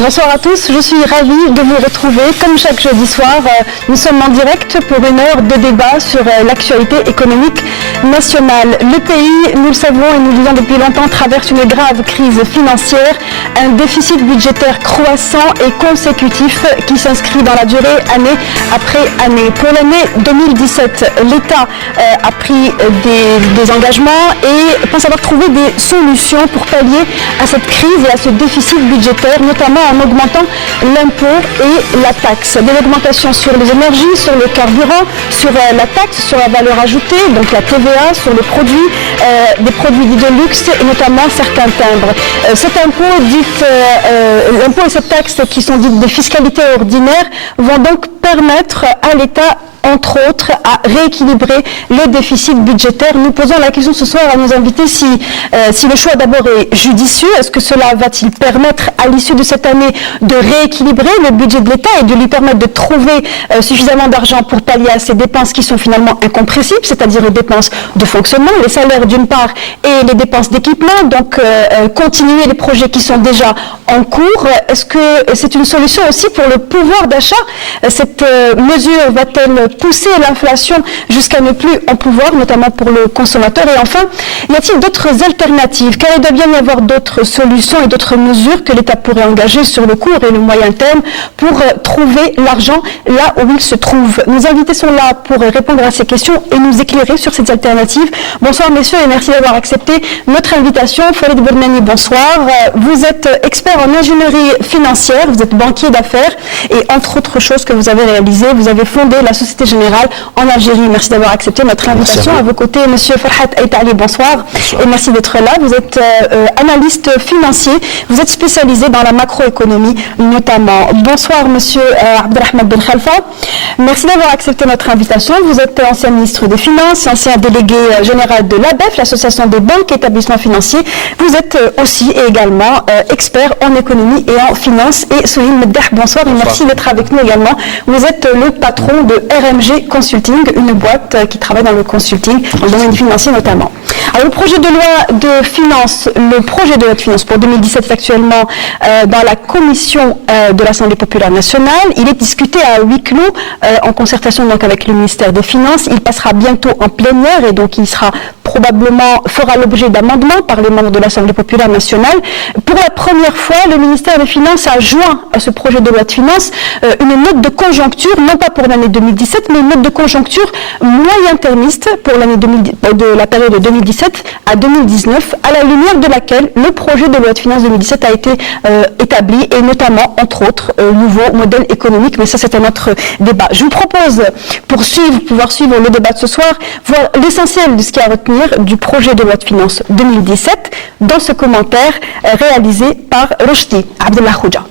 Bonsoir à tous, je suis ravie de vous retrouver. Comme chaque jeudi soir, nous sommes en direct pour une heure de débat sur l'actualité économique nationale. Le pays, nous le savons et nous le disons depuis longtemps, traverse une grave crise financière, un déficit budgétaire croissant et consécutif qui s'inscrit dans la durée année après année. Pour l'année 2017, l'État a pris des engagements et pense avoir trouvé des solutions pour pallier à cette crise et à ce déficit budgétaire, notamment en augmentant l'impôt et la taxe. De l'augmentation sur les énergies, sur le carburant, sur la taxe, sur la valeur ajoutée, donc la TVA, sur les produits, des produits dits de luxe et notamment certains timbres. Cet impôt, l'impôt et cette taxe qui sont dites des fiscalités ordinaires vont donc permettre à l'État entre autres, à rééquilibrer le déficit budgétaire. Nous posons la question ce soir à nos invités si le choix d'abord est judicieux. Est-ce que cela va-t-il permettre à l'issue de cette année de rééquilibrer le budget de l'État et de lui permettre de trouver suffisamment d'argent pour pallier à ces dépenses qui sont finalement incompressibles, c'est-à-dire les dépenses de fonctionnement, les salaires d'une part et les dépenses d'équipement, donc continuer les projets qui sont déjà en cours. Est-ce que c'est une solution aussi pour le pouvoir d'achat? Cette mesure va-t-elle pousser l'inflation jusqu'à ne plus en pouvoir, notamment pour le consommateur? Et enfin, y a-t-il d'autres alternatives? Car il doit bien y avoir d'autres solutions et d'autres mesures que l'État pourrait engager sur le court et le moyen terme pour trouver l'argent là où il se trouve. Nos invités sont là pour répondre à ces questions et nous éclairer sur ces alternatives. Bonsoir messieurs et merci d'avoir accepté notre invitation. Farid Bournani, bonsoir. Vous êtes expert en ingénierie financière, vous êtes banquier d'affaires et entre autres choses que vous avez réalisées, vous avez fondé la Société Générale en Algérie. Merci d'avoir accepté notre invitation. À vos côtés, monsieur Farhat Aïtali, bonsoir. Et merci d'être là. Vous êtes analyste financier. Vous êtes spécialisé dans la macroéconomie notamment. Bonsoir, monsieur Abdelrahman Ben Khalfa. Merci d'avoir accepté notre invitation. Vous êtes ancien ministre des Finances, ancien délégué général de l'ABEF, l'Association des banques et établissements financiers. Vous êtes aussi et également expert en économie et en finance. Et Soulim Meddah, bonsoir et merci d'être avec nous également. Vous êtes le patron de RMG Consulting, une boîte qui travaille dans le consulting, dans le domaine financier notamment. Alors, le projet de loi de finances pour 2017 est actuellement dans la commission de l'Assemblée populaire nationale. Il est discuté à huis clos en concertation donc avec le ministère des Finances. Il passera bientôt en plénière et donc il fera l'objet d'amendements par les membres de l'Assemblée populaire nationale. Pour la première fois, le ministère des Finances a joint à ce projet de loi de finances une note de conjoncture, non pas pour l'année 2017, mais une note de conjoncture moyen-termiste pour de la période de 2017 à 2019, à la lumière de laquelle le projet de loi de finances 2017 a été établi, et notamment, entre autres, nouveau modèle économique, mais ça c'est un autre débat. Je vous propose, pour pouvoir suivre le débat de ce soir, voir l'essentiel de ce qui est à retenir du projet de loi de finances 2017 dans ce commentaire réalisé par Rochdi Abdellah Khouja.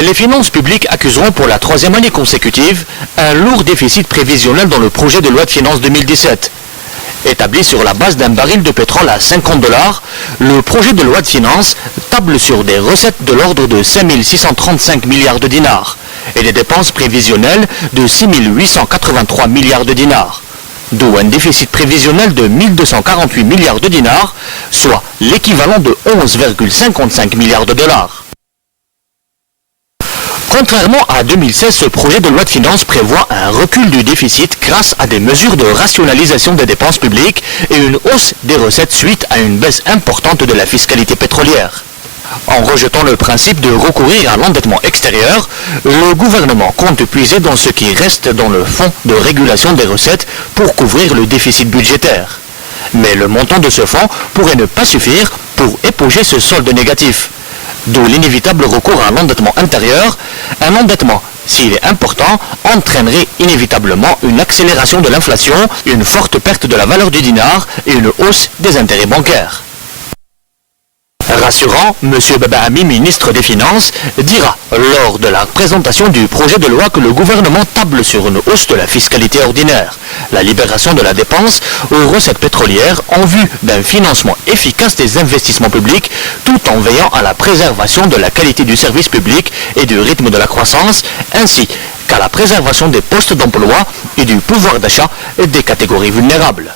Les finances publiques accuseront pour la troisième année consécutive un lourd déficit prévisionnel dans le projet de loi de finances 2017. Établi sur la base d'un baril de pétrole à $50, le projet de loi de finances table sur des recettes de l'ordre de 5 635 milliards de dinars et des dépenses prévisionnelles de 6 883 milliards de dinars. D'où un déficit prévisionnel de 1 248 milliards de dinars, soit l'équivalent de 11,55 milliards de dollars. Contrairement à 2016, ce projet de loi de finances prévoit un recul du déficit grâce à des mesures de rationalisation des dépenses publiques et une hausse des recettes suite à une baisse importante de la fiscalité pétrolière. En rejetant le principe de recourir à l'endettement extérieur, le gouvernement compte puiser dans ce qui reste dans le fonds de régulation des recettes pour couvrir le déficit budgétaire. Mais le montant de ce fonds pourrait ne pas suffire pour éponger ce solde négatif. D'où l'inévitable recours à l'endettement intérieur. Un endettement, s'il est important, entraînerait inévitablement une accélération de l'inflation, une forte perte de la valeur du dinar et une hausse des intérêts bancaires. Rassurant, M. Babahami, ministre des Finances, dira lors de la présentation du projet de loi que le gouvernement table sur une hausse de la fiscalité ordinaire, la libération de la dépense aux recettes pétrolières en vue d'un financement efficace des investissements publics, tout en veillant à la préservation de la qualité du service public et du rythme de la croissance, ainsi qu'à la préservation des postes d'emploi et du pouvoir d'achat des catégories vulnérables.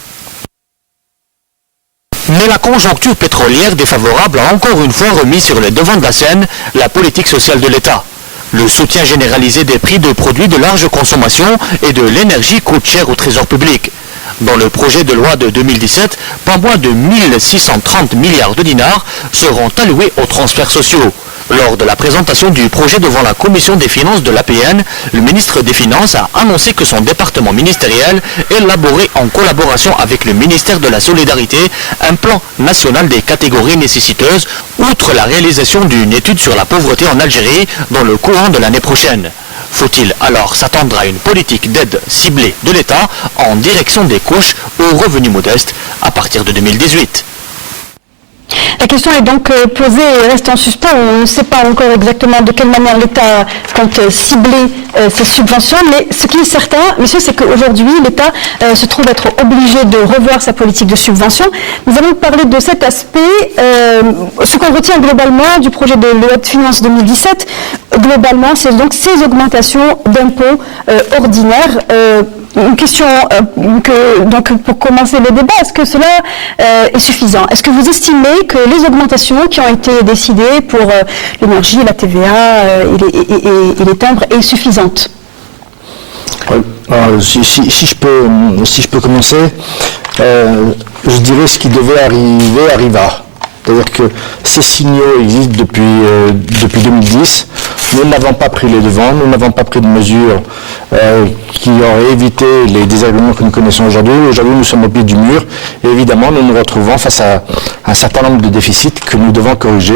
Mais la conjoncture pétrolière défavorable a encore une fois remis sur le devant de la scène la politique sociale de l'État. Le soutien généralisé des prix de produits de large consommation et de l'énergie coûte cher au trésor public. Dans le projet de loi de 2017, pas moins de 1630 milliards de dinars seront alloués aux transferts sociaux. Lors de la présentation du projet devant la commission des finances de l'APN, le ministre des Finances a annoncé que son département ministériel élaborait en collaboration avec le ministère de la Solidarité un plan national des catégories nécessiteuses, outre la réalisation d'une étude sur la pauvreté en Algérie dans le courant de l'année prochaine. Faut-il alors s'attendre à une politique d'aide ciblée de l'État en direction des couches aux revenus modestes à partir de 2018 ? La question est donc posée et reste en suspens. On ne sait pas encore exactement de quelle manière l'État compte cibler ces subventions, mais ce qui est certain, messieurs, c'est qu'aujourd'hui, l'État se trouve être obligé de revoir sa politique de subvention. Nous allons parler de cet aspect. Ce qu'on retient globalement du projet de loi de finances 2017, globalement, c'est donc ces augmentations d'impôts ordinaires. Une question donc pour commencer le débat, est-ce que cela est suffisant? Est-ce que vous estimez que les augmentations qui ont été décidées pour l'énergie, la TVA et les timbres est suffisante? Si je peux commencer, je dirais ce qui devait arriver arriva. C'est-à-dire que ces signaux existent depuis 2010. Nous n'avons pas pris les devants, nous n'avons pas pris de mesures qui auraient évité les désagréments que nous connaissons aujourd'hui. Aujourd'hui, nous sommes au pied du mur et évidemment, nous nous retrouvons face à un certain nombre de déficits que nous devons corriger.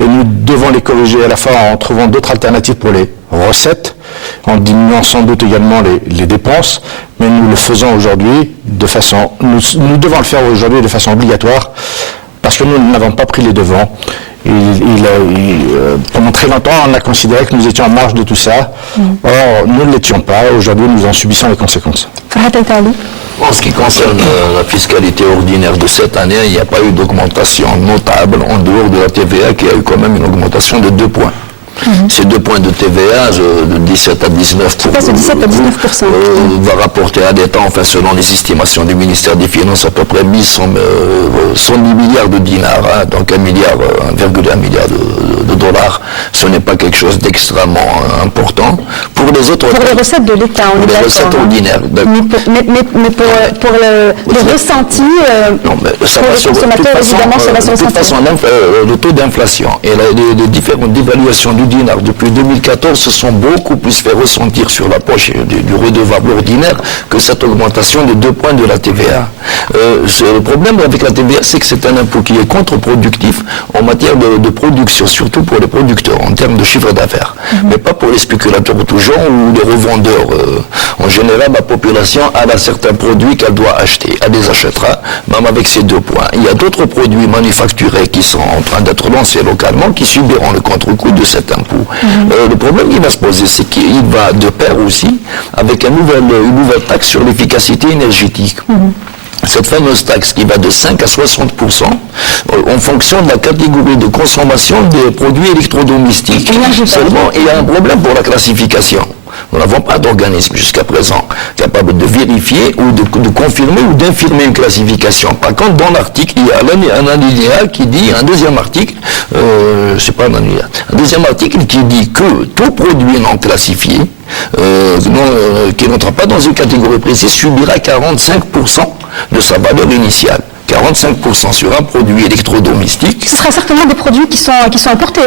Et nous devons les corriger à la fois en trouvant d'autres alternatives pour les recettes, en diminuant sans doute également les dépenses, mais nous le faisons aujourd'hui de façon... Nous devons le faire aujourd'hui de façon obligatoire, parce que nous n'avons pas pris les devants. Pendant très longtemps, on a considéré que nous étions en marge de tout ça. Or, nous ne l'étions pas. Aujourd'hui, nous en subissons les conséquences. En ce qui concerne la fiscalité ordinaire de cette année, il n'y a pas eu d'augmentation notable en dehors de la TVA qui a eu quand même une augmentation de 2 points. Ces 2 points de TVA, de 17 à 19%, va rapporter à l'État, enfin selon les estimations du ministère des Finances, à peu près 110 milliards de dinars, hein, donc 1,1 milliard de dollars. Ce n'est pas quelque chose d'extrêmement important. Pour les autres... Pour les recettes de l'État, on est d'accord. Les recettes ordinaires. Mais pour le ressenti, non, mais ça pour les consommateurs, évidemment, ça va se ressentir. De toute façon, le taux d'inflation et les différentes dévaluations du dinar depuis 2014 se sont beaucoup plus fait ressentir sur la poche du redevable ordinaire que cette augmentation de 2 points de la TVA. Le problème avec la TVA, c'est que c'est un impôt qui est contre-productif en matière de production, surtout pour les producteurs, en termes de chiffre d'affaires, mais pas pour les spéculateurs de tout genre ou les revendeurs. En général, la population a certains produits qu'elle doit acheter. Elle les achètera, même avec ces 2 points. Il y a d'autres produits manufacturés qui sont en train d'être lancés localement, qui subiront le contre-coup de cet impôt. Le problème qui va se poser, c'est qu'il va de pair aussi avec une nouvelle taxe sur l'efficacité énergétique. Cette fameuse taxe qui va de 5 à 60% en fonction de la catégorie de consommation des produits électrodomestiques. Seulement, il y a un problème pour la classification. Nous n'avons pas d'organisme jusqu'à présent capable de vérifier ou de confirmer ou d'infirmer une classification. Par contre, dans l'article, il y a un alinéa qui dit, un deuxième article qui dit que tout produit non classifié, qui n'entre pas dans une catégorie précise, subira 45% de sa valeur initiale. 45% sur un produit électrodomestique. Ce sera certainement des produits qui sont importés.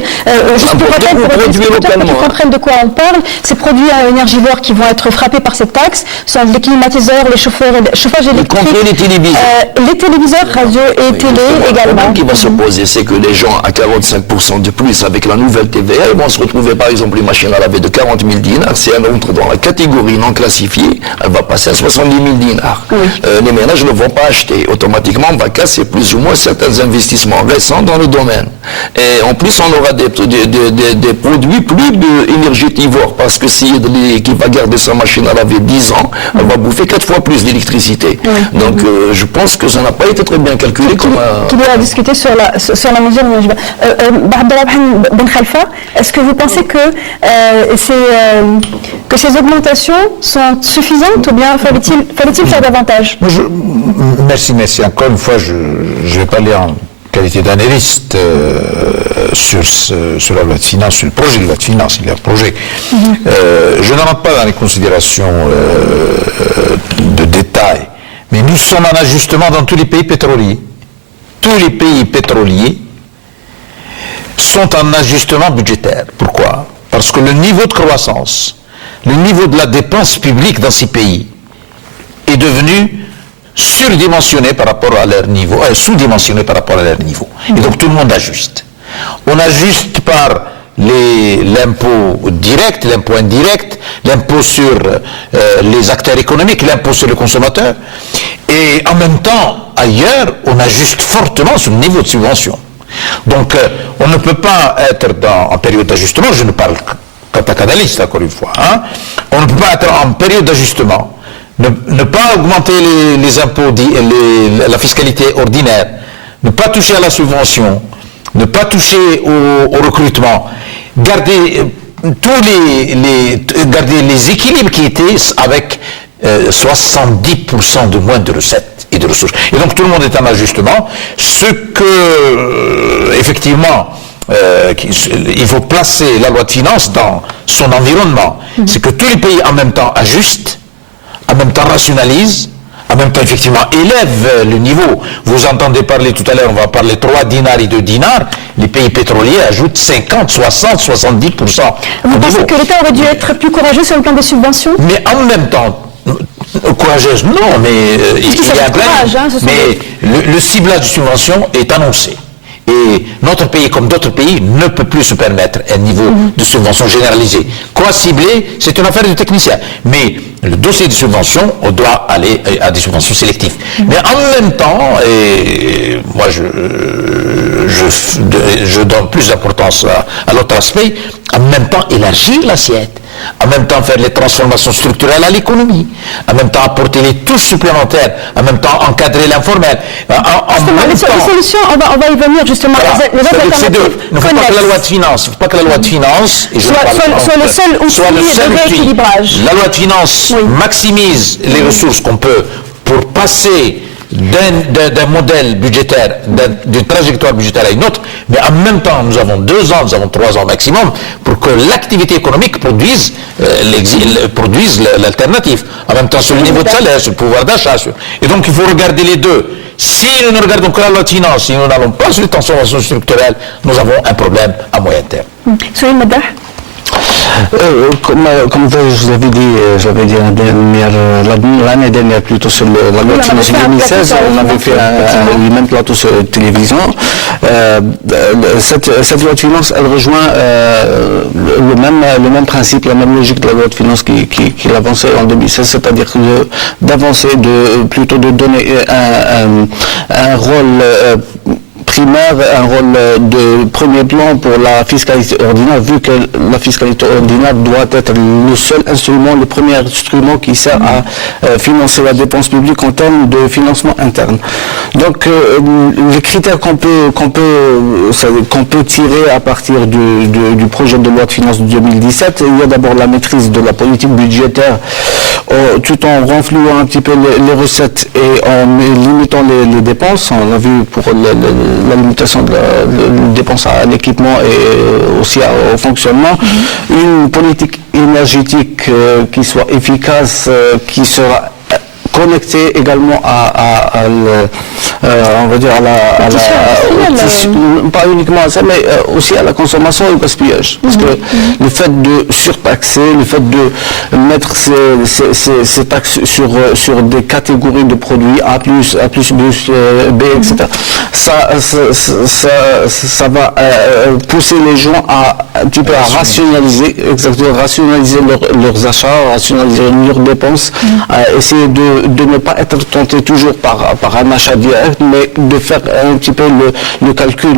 Juste pour rappel, pour les spectateurs qui comprennent de quoi on parle, ces produits énergivores qui vont être frappés par cette taxe sont les climatiseurs, les chauffages électriques, les téléviseurs, radio et télé également. Le problème qui va se poser, c'est que les gens à 45% de plus avec la nouvelle TVA, ils vont se retrouver par exemple les machines à laver de 40 000 dinars. Si elle entre dans la catégorie non classifiée, elle va passer à 70 000 dinars. Les ménages ne vont pas acheter automatiquement. On va casser plus ou moins certains investissements récents dans le domaine. Et en plus, on aura des produits plus énergétivores, parce que qui va garder sa machine à laver 10 ans, elle va bouffer 4 fois plus d'électricité. Donc, je pense que ça n'a pas été très bien calculé. Qui doit discuter sur la mesure. Ben Khalfa, est-ce que vous pensez que ces augmentations sont suffisantes ou bien fallait-il faire davantage? Merci. Encore une fois, je vais parler en qualité d'analyste sur la loi de finances, sur le projet de loi de finances. Il y a un projet. Je ne rentre pas dans les considérations de détail, mais nous sommes en ajustement dans tous les pays pétroliers. Tous les pays pétroliers sont en ajustement budgétaire. Pourquoi? Parce que le niveau de croissance, le niveau de la dépense publique dans ces pays est devenu surdimensionné par rapport à leur niveau, sous-dimensionné par rapport à leur niveau. Et donc tout le monde ajuste. On ajuste par l'impôt direct, l'impôt indirect, l'impôt sur les acteurs économiques, l'impôt sur le consommateur. Et en même temps, ailleurs, on ajuste fortement sur le niveau de subvention. Donc, on ne peut pas être en période d'ajustement, je ne parle qu'en tant qu'analyste, encore une fois. On ne peut pas être en période d'ajustement, ne pas augmenter les impôts, la fiscalité ordinaire, ne pas toucher à la subvention, ne pas toucher au recrutement, garder garder les équilibres qui étaient avec 70% de moins de recettes et de ressources. Et donc tout le monde est en ajustement, ce que effectivement il faut placer la loi de finances dans son environnement. C'est que tous les pays en même temps ajustent, en même temps rationalisent, en même temps effectivement élèvent le niveau. Vous entendez parler tout à l'heure, on va parler 3 dinars et 2 dinars, les pays pétroliers ajoutent 50, 60, 70%. Vous pensez que l'État aurait dû être plus courageux sur le plan des subventions? Mais en même temps, courageuse, non, mais il y a un plan. Mais le ciblage de subventions est annoncé. Et notre pays, comme d'autres pays, ne peut plus se permettre un niveau de subvention généralisé. Quoi cibler, c'est une affaire de technicien. Mais le dossier de subvention, on doit aller à des subventions sélectives. Mais en même temps, et moi je donne plus d'importance à l'autre aspect, en même temps élargir l'assiette, en même temps faire les transformations structurelles à l'économie, en même temps apporter les touches supplémentaires, en même temps encadrer l'informel. Les solutions, on va y venir justement. Voilà. Il ne faut pas que la loi de finances, soit le seul rééquilibrage. La loi de finances maximise les ressources qu'on peut pour passer d'un modèle budgétaire, d'une trajectoire budgétaire à une autre, mais en même temps, nous avons 2 ans, nous avons 3 ans maximum pour que l'activité économique produise l'alternative. En même temps, sur le niveau de salaire, sur le pouvoir d'achat. Et donc, il faut regarder les deux. Si nous ne regardons que la loi de finances, si nous n'allons pas sur les transformations structurelles, nous avons un problème à moyen terme. Soyez Madah. Comme vous avez dit, j'avais dit l'année dernière plutôt sur la loi de finances 2016, on avait fait le même plateau sur la télévision. Cette loi de finances, elle rejoint le même principe, la même logique de la loi de finances qu'il avançait en 2016, c'est-à-dire d'avancer, plutôt de donner un rôle primaire, un rôle de premier plan pour la fiscalité ordinaire, vu que la fiscalité ordinaire doit être le seul instrument, le premier instrument qui sert à financer la dépense publique en termes de financement interne. Donc les critères qu'on peut tirer à partir du projet de loi de finances de 2017, il y a d'abord la maîtrise de la politique budgétaire tout en renflouant un petit peu les recettes et en limitant les dépenses. On l'a vu pour la limitation de la dépense à l'équipement et aussi au fonctionnement. Une politique énergétique qui soit efficace, qui sera connecté également on va dire pas uniquement à ça, mais aussi à la consommation et au gaspillage. Parce que le fait de surtaxer, le fait de mettre ces taxes sur des catégories de produits A+, B, etc., ça va pousser les gens un petit peu à rationaliser, exactement, rationaliser leurs achats, rationaliser leurs dépenses, à essayer de ne pas être tenté toujours par un achat direct, mais de faire un petit peu le calcul.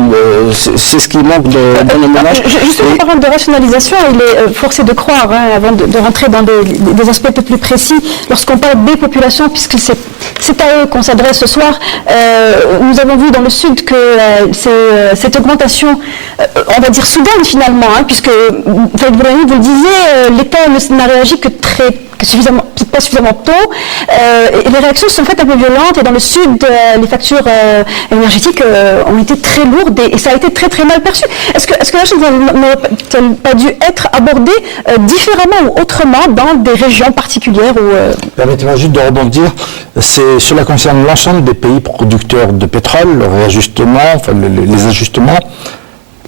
C'est ce qui manque dans le ménage. Justement, parlant de rationalisation, il est forcé de croire, avant de rentrer dans des aspects un peu plus précis, lorsqu'on parle des populations, puisque c'est à eux qu'on s'adresse ce soir, nous avons vu dans le Sud que cette augmentation, on va dire soudaine finalement, puisque vous le disiez, l'État n'a réagi que peut-être pas suffisamment tôt. Et les réactions se sont faites un peu violentes, et dans le sud, les factures énergétiques ont été très lourdes, et ça a été très très mal perçu. Est-ce que la chose n'aurait pas dû être abordée différemment ou autrement dans des régions particulières Permettez-moi juste de rebondir. Cela concerne l'ensemble des pays producteurs de pétrole, le réajustement, enfin les ajustements,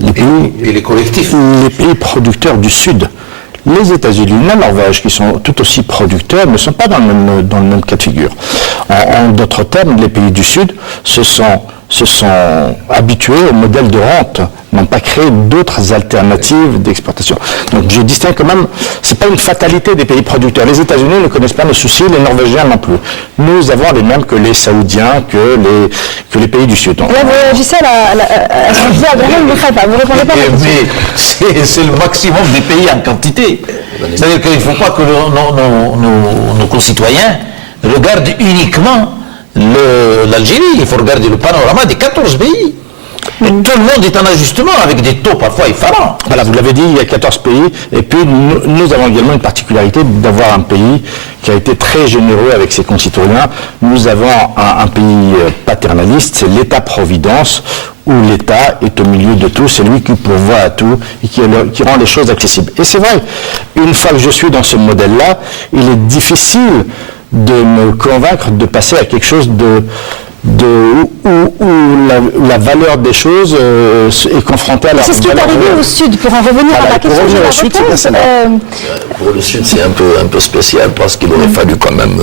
et les collectifs. Les pays producteurs du Sud. Les États-Unis, la Norvège, qui sont tout aussi producteurs, ne sont pas dans le même cas de figure. En d'autres termes, les pays du Sud se sont habitués au modèle de rente, n'ont pas créé d'autres alternatives d'exportation. Donc je distingue quand même, c'est pas une fatalité des pays producteurs. Les États-Unis ne connaissent pas nos soucis, les Norvégiens non plus. Nous avons les mêmes que les Saoudiens, que les pays du Sud. Là, vous réagissez à ce que disait Abraham, vous répondez pas à la question. Mais c'est le maximum des pays en quantité. C'est-à-dire qu'il ne faut pas que nos concitoyens regardent uniquement l'Algérie, il faut regarder le panorama des 14 pays. Et tout le monde est en ajustement avec des taux parfois effarants. Voilà, vous l'avez dit, il y a 14 pays, et puis nous avons également une particularité d'avoir un pays qui a été très généreux avec ses concitoyens. Nous avons un pays paternaliste, c'est l'État-providence, où l'État est au milieu de tout, c'est lui qui pourvoit à tout et qui rend les choses accessibles. Et c'est vrai, une fois que je suis dans ce modèle-là, il est difficile de me convaincre de passer à quelque chose où la valeur des choses est confrontée à la... C'est ce qui est arrivé au Sud, pour en revenir à la question de la réponse. Pour le Sud, c'est un peu spécial, parce qu'il aurait fallu quand même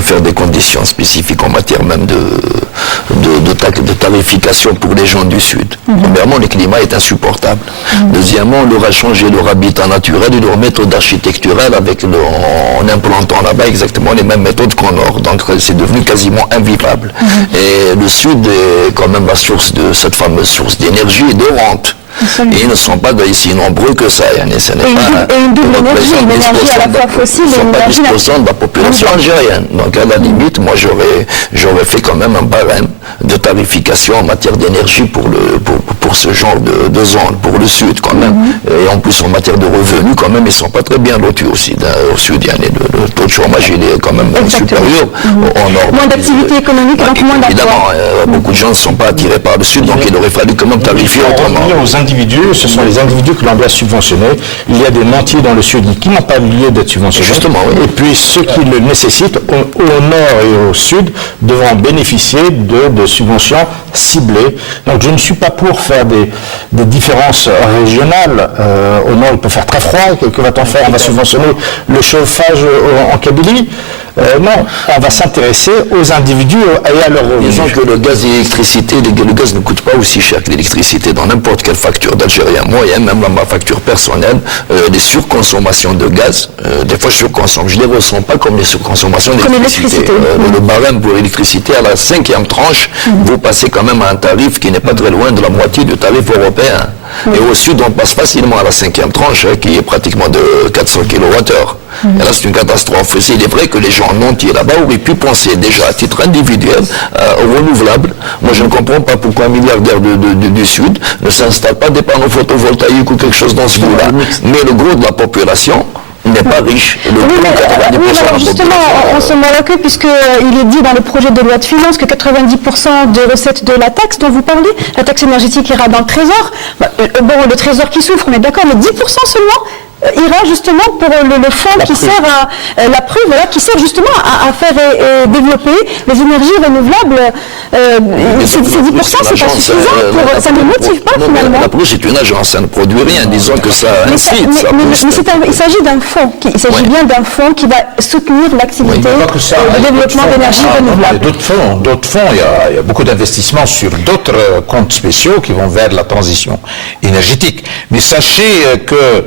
faire des conditions spécifiques en matière même de tarification pour les gens du Sud. Premièrement, le climat est insupportable. Deuxièmement, on leur a changé leur habitat naturel et leur méthode architecturale en implantant là-bas exactement les mêmes méthodes qu'en Nord. Donc c'est devenu quasiment invivable. Et le Sud est quand même la source de cette fameuse source d'énergie et de rente. Et ils ne sont pas ici nombreux que ça. Et une double énergie, une énergie à la fois fossile et une énergie... Ils ne sont pas 10% de la population algérienne. Donc à la limite, moi j'aurais fait quand même un barème de tarification en matière d'énergie pour ce genre de zone, pour le Sud quand même. Et en plus en matière de revenus quand même, ils ne sont pas très bien lotis aussi. Au Sud, le taux de chômage il est quand même supérieur au Nord. Moins d'activité économique, donc moins d'emploi. Évidemment, beaucoup de gens ne sont pas attirés par le Sud, donc il aurait fallu quand même tarifier autrement. Ce sont les individus que l'on doit subventionner. Il y a des nantis dans le Sud qui n'ont pas lieu d'être subventionnés. Justement, oui. Et puis ceux qui le nécessitent, au Nord et au Sud, devront bénéficier de subventions ciblées. Donc je ne suis pas pour faire des différences régionales. Au Nord, il peut faire très froid. Que va-t-on faire? On va subventionner le chauffage en Kabylie? Non, on va s'intéresser aux individus et à leurs revenus. Disons que le gaz et l'électricité, le gaz ne coûte pas aussi cher que l'électricité dans n'importe quelle facture d'Algérien moyen, même dans ma facture personnelle, les surconsommations de gaz, des fois je surconsomme, je ne les ressens pas comme les surconsommations d'électricité. Le barème pour l'électricité, à la 5e tranche, vous passez quand même à un tarif qui n'est pas très loin de la moitié du tarif européen. Et au Sud, on passe facilement à la 5e tranche, qui est pratiquement de 400 kWh. Et là, c'est une catastrophe. Il est vrai que les gens nantis là-bas auraient pu penser déjà à titre individuel aux renouvelables. Moi, je ne comprends pas pourquoi un milliardaire du Sud ne s'installe pas des panneaux photovoltaïques ou quelque chose dans ce goût-là. Mais le gros de la population n'est pas riche. Justement, on se moque puisqu'il est dit dans le projet de loi de finances que 90% des recettes de la taxe dont vous parlez, la taxe énergétique ira dans le trésor. Bon, le trésor qui souffre, on est d'accord, mais 10% seulement ira justement pour le fonds qui sert à la preuve, voilà, qui sert justement à faire développer les énergies renouvelables. Ces 10%, c'est pas suffisant, ça ne motive pas finalement. La plus c'est une agence, ça ne produit rien, disons que ça incite. Il s'agit d'un fonds, il s'agit bien d'un fonds qui va soutenir l'activité de développement d'énergie renouvelable. D'autres fonds, il y a beaucoup d'investissements sur d'autres comptes spéciaux qui vont vers la transition énergétique. Mais sachez que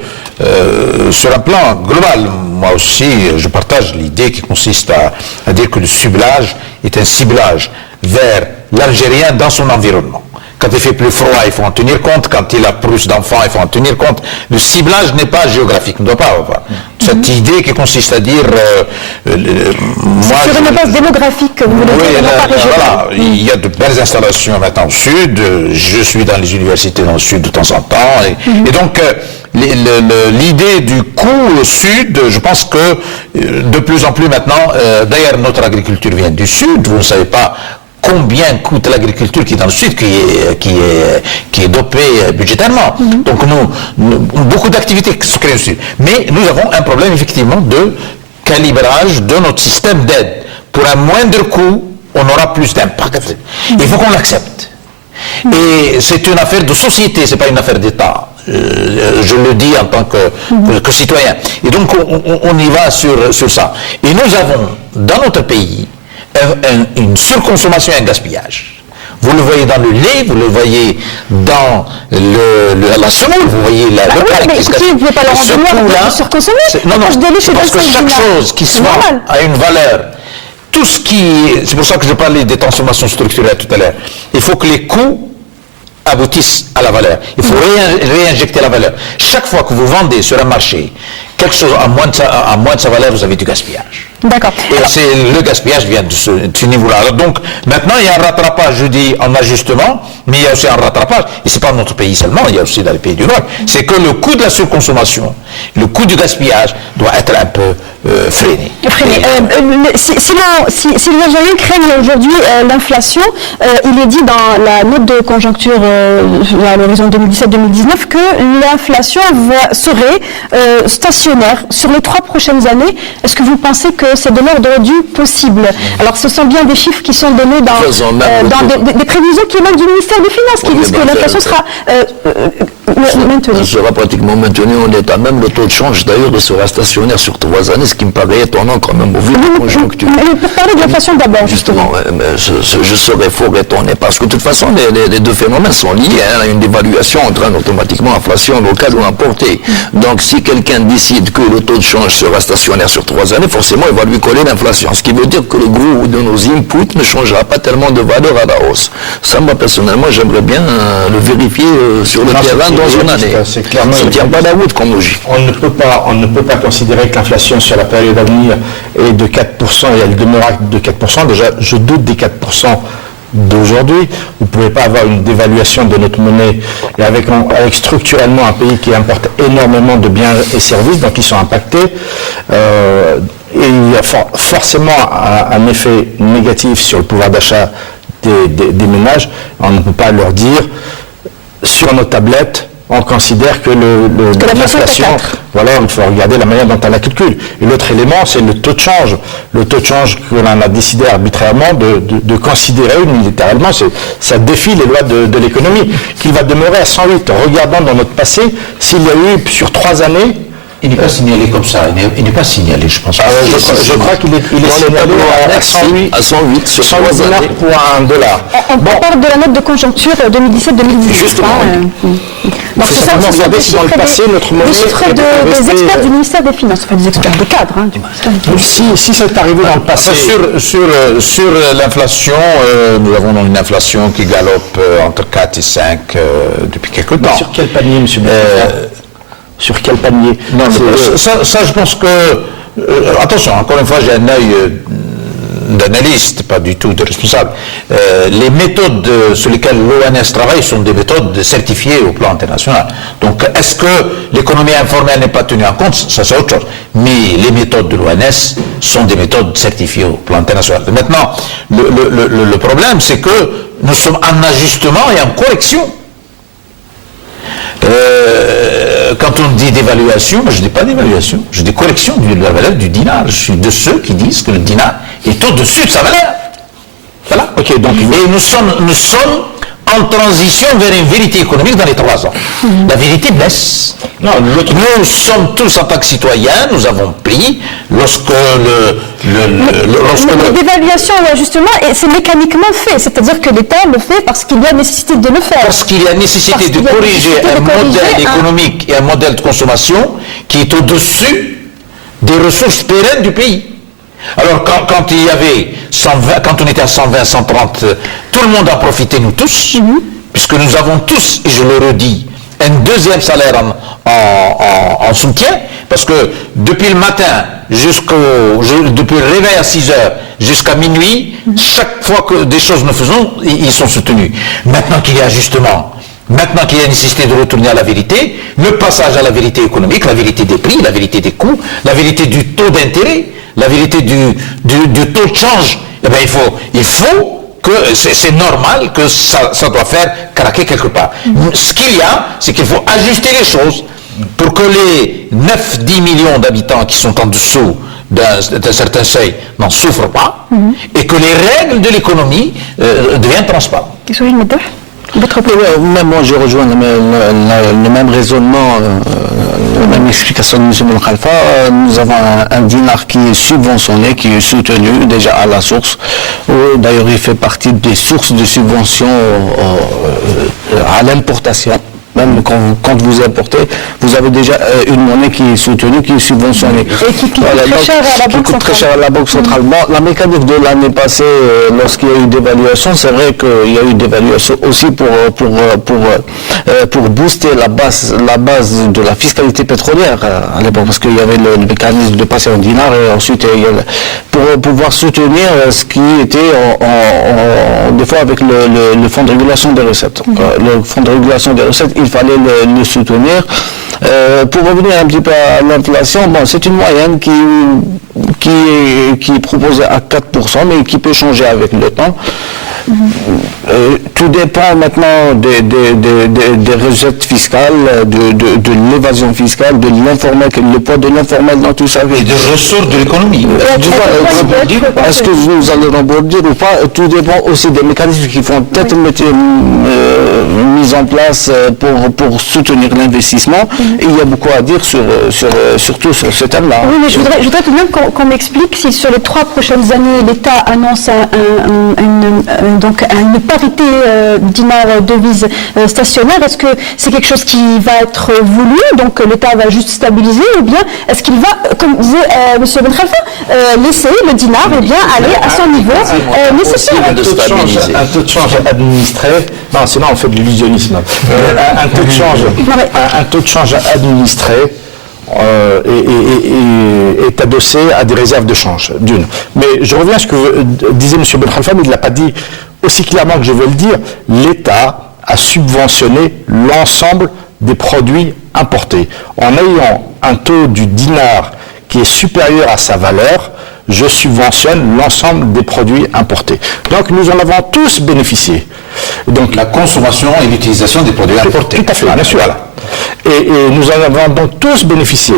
sur un plan global, moi aussi, je partage l'idée qui consiste à dire que le ciblage est un ciblage vers l'Algérien dans son environnement. Quand il fait plus froid, il faut en tenir compte. Quand il a plus d'enfants, il faut en tenir compte. Le ciblage n'est pas géographique. On ne doit pas avoir cette idée qui consiste à dire... sur une base démographique, vous voulez dire, pas régionale. Voilà, il y a de belles installations maintenant au sud. Je suis dans les universités dans le sud de temps en temps. Et donc, l'idée du coût au sud, je pense que de plus en plus maintenant, d'ailleurs notre agriculture vient du sud, vous ne savez pas combien coûte l'agriculture qui est dans le sud, qui est dopée budgétairement. Donc beaucoup d'activités se créent au sud. Mais nous avons un problème effectivement de calibrage de notre système d'aide. Pour un moindre coût, on aura plus d'impact. Il faut qu'on l'accepte. Et c'est une affaire de société, c'est pas une affaire d'État. Je le dis en tant que citoyen. Et donc on y va sur ça. Et nous avons dans notre pays une surconsommation et un gaspillage. Vous le voyez dans le lait, vous le voyez dans la semoule, vous voyez le pain qui se gaspille. Vous ne pouvez pas leur en vouloir de surconsommer. Non, parce que chaque chose qui se vend a une valeur. Tout ce c'est pour ça que je parlais des transformations structurelles tout à l'heure. Il faut que les coûts aboutissent à la valeur. Il faut réinjecter la valeur. Chaque fois que vous vendez sur un marché quelque chose à moins de sa valeur, vous avez du gaspillage. D'accord. Et le gaspillage vient de ce niveau-là. Alors donc, maintenant, il y a un rattrapage, je dis, en ajustement, mais il y a aussi un rattrapage, et c'est pas dans notre pays seulement, il y a aussi dans les pays du Nord, c'est que le coût de la surconsommation, le coût du gaspillage doit être un peu freiné. Si les Algériens craignent aujourd'hui l'inflation, il est dit dans la note de conjoncture à l'horizon 2017-2019 que l'inflation serait stationnaire sur les 3 prochaines années. Est-ce que vous pensez que c'est de l'ordre du possible? Alors ce sont bien des chiffres qui sont donnés dans des prévisions qui émanent du ministère des Finances qui disent que l'inflation sera maintenue. Elle sera pratiquement maintenue en état. Même le taux de change d'ailleurs sera stationnaire sur 3 années, ce qui me paraît étonnant quand même au vu de la conjoncture. Mais pour parler de l'inflation d'abord, justement. Je serais fort étonné parce que de toute façon les deux phénomènes sont liés. Une dévaluation entraîne automatiquement inflation locale ou importée. Donc si quelqu'un décide que le taux de change sera stationnaire sur 3 années, forcément il va lui coller l'inflation. Ce qui veut dire que le gros de nos inputs ne changera pas tellement de valeur à la hausse. Ça, moi personnellement, j'aimerais bien le vérifier sur le terrain dans une année. Ça ne tient pas la route comme logique. On ne peut pas considérer que l'inflation sur la période à venir est de 4% et elle demeurera de 4%. Déjà, je doute des 4% d'aujourd'hui. Vous ne pouvez pas avoir une dévaluation de notre monnaie et avec structurellement un pays qui importe énormément de biens et services, donc ils sont impactés. Et il y a forcément un effet négatif sur le pouvoir d'achat des ménages. On ne peut pas leur dire sur nos tablettes on considère que l'inflation, voilà, il faut regarder la manière dont on la calcule. Et l'autre élément, c'est le taux de change. Le taux de change que l'on a décidé arbitrairement de considérer unilatéralement, ça défie les lois de l'économie, qu'il va demeurer à 108. Regardons dans notre passé, s'il y a eu sur 3 années, il n'est pas signalé comme ça, il n'est pas signalé, je pense. Je crois qu'il est signalé à 108 sur 108 dinars pour $1. On parle de la note de conjoncture 2017-2018. Justement. Donc c'est ça, regarder si dans le passé, notre monnaie... Les chiffres des experts du ministère des Finances, enfin des experts de cadre. Si c'est arrivé dans le passé... Sur l'inflation, nous avons une inflation qui galope entre 4 et 5 depuis quelque temps. Sur quel panier, monsieur Sur quel panier? Non, ça, je pense que... attention, encore une fois, j'ai un œil d'analyste, pas du tout de responsable. Les méthodes sur lesquelles l'ONS travaille sont des méthodes certifiées au plan international. Donc, est-ce que l'économie informelle n'est pas tenue en compte? Ça, c'est autre chose. Mais les méthodes de l'ONS sont des méthodes certifiées au plan international. Maintenant, le problème, c'est que nous sommes en ajustement et en correction. Quand on dit dévaluation, moi je ne dis pas d'évaluation, je dis correction de la valeur du dinar. Je suis de ceux qui disent que le dinar est au-dessus de sa valeur. Voilà. Okay, donc, et nous sommes en transition vers une vérité économique dans les 3 ans. La vérité blesse. Non, nous sommes tous en tant que citoyens, nous avons pris lorsque la dévaluation ou ajustement, c'est mécaniquement fait, c'est-à-dire que l'État le fait parce qu'il y a nécessité de le faire. Parce qu'il y a nécessité de corriger un modèle économique et un modèle de consommation qui est au-dessus des ressources pérennes du pays. Alors quand il y avait 120, quand on était à 120, 130, tout le monde a profité, nous tous, puisque nous avons tous, et je le redis, un deuxième salaire en soutien, parce que depuis le matin, depuis le réveil à 6 heures jusqu'à minuit, chaque fois que des choses nous faisons, ils sont soutenus. Maintenant qu'il y a ajustement, maintenant qu'il y a nécessité de retourner à la vérité, le passage à la vérité économique, la vérité des prix, la vérité des coûts, la vérité du taux d'intérêt, la vérité du taux de change, eh bien, il faut que c'est normal que ça doit faire craquer quelque part. Ce qu'il y a, c'est qu'il faut ajuster les choses pour que les 9-10 millions d'habitants qui sont en dessous d'un certain seuil n'en souffrent pas et que les règles de l'économie deviennent transparentes. Même moi, je rejoins le même raisonnement, la même explication de M. Ben Khalfa. Nous avons un dinar qui est subventionné, qui est soutenu déjà à la source. D'ailleurs, il fait partie des sources de subvention à l'importation. Même quand vous importez, vous avez déjà une monnaie qui est soutenue, qui est subventionnée. Et qui coûte très cher à la Banque centrale. Très cher à la Banque centrale. Bon, la mécanique de l'année passée, lorsqu'il y a eu dévaluation, c'est vrai qu'il y a eu dévaluation aussi pour booster la base de la fiscalité pétrolière à l'époque, parce qu'il y avait le mécanisme de passer en dinar et ensuite pour pouvoir soutenir ce qui était des fois avec le fonds de régulation des recettes. Le fonds de régulation des recettes, il fallait le soutenir. Pour revenir un petit peu à l'inflation, bon, c'est une moyenne qui est proposée à 4%, mais qui peut changer avec le temps. Tout dépend maintenant des recettes fiscales, de l'évasion fiscale, de l'informel, le poids de l'informel dans tout ça. Et des ressources de l'économie. Est-ce que vous allez rembourser ou pas? Tout dépend aussi des mécanismes qui vont peut-être mis en place pour soutenir l'investissement. Et il y a beaucoup à dire surtout sur ce thème-là. Oui, mais je voudrais tout de même qu'on m'explique si sur les 3 prochaines années, l'État annonce une parité dinar-devise stationnaire. Est-ce que c'est quelque chose qui va être voulu, donc l'État va juste stabiliser, ou bien est-ce qu'il va, comme disait M. Ben Khalfa, laisser le dinar aller à son niveau nécessaire? Un taux de change administré, non, sinon on fait de l'illusionnisme. Un taux de change administré est adossé à des réserves de change, d'une. Mais je reviens à ce que disait M. Ben Khalfa, mais il ne l'a pas dit aussi clairement que je veux le dire. L'État a subventionné l'ensemble des produits importés. En ayant un taux du dinar qui est supérieur à sa valeur, je subventionne l'ensemble des produits importés. Donc nous en avons tous bénéficié. Donc la consommation et l'utilisation des produits importés. Tout à fait, bien sûr. Voilà. Et nous en avons donc tous bénéficié.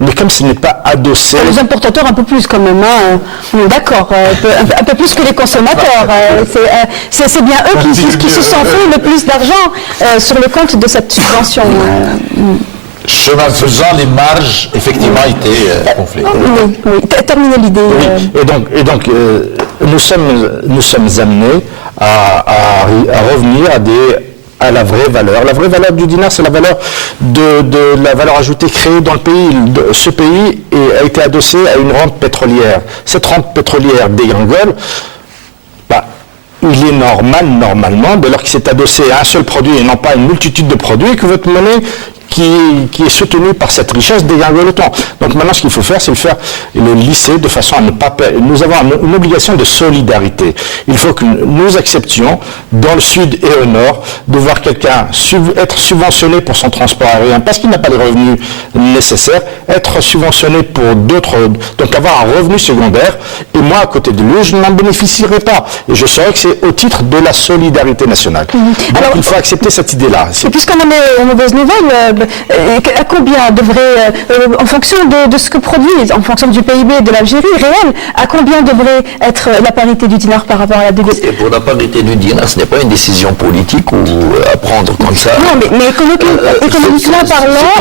Mais comme ce n'est pas adossé... Les importateurs un peu plus quand même, hein. On est d'accord, un peu plus que les consommateurs. C'est bien eux qui se sont fait le plus d'argent sur le compte de cette subvention. Chemin faisant, les marges, effectivement, étaient gonflées. Oui, terminez l'idée. Oui. Et donc nous sommes amenés à revenir à la vraie valeur. La vraie valeur du dinar, c'est la valeur de la valeur ajoutée créée dans le pays. Ce pays a été adossé à une rente pétrolière. Cette rente pétrolière dégringole. Il est normalement, dès lors qu'il s'est adossé à un seul produit et non pas à une multitude de produits, que votre monnaie qui est soutenue par cette richesse dégringole autant. Donc maintenant, ce qu'il faut faire, c'est le lisser de façon à ne pas perdre. Nous avons une obligation de solidarité. Il faut que nous acceptions, dans le sud et au nord, de voir quelqu'un être subventionné pour son transport aérien parce qu'il n'a pas les revenus nécessaires, être subventionné pour d'autres, donc avoir un revenu secondaire, et moi, à côté de lui, je n'en bénéficierai pas. Et je saurais que c'est au titre de la solidarité nationale. Donc alors, il faut accepter cette idée-là. Et puisqu'on en est aux mauvaises nouvelles, à combien devrait, en fonction de ce que produit, en fonction du PIB de l'Algérie réel, à combien devrait être la parité du dinar par rapport à la devise? Pour la parité du dinar, ce n'est pas une décision politique ou à prendre comme ça. Non, mais économiquement parlant,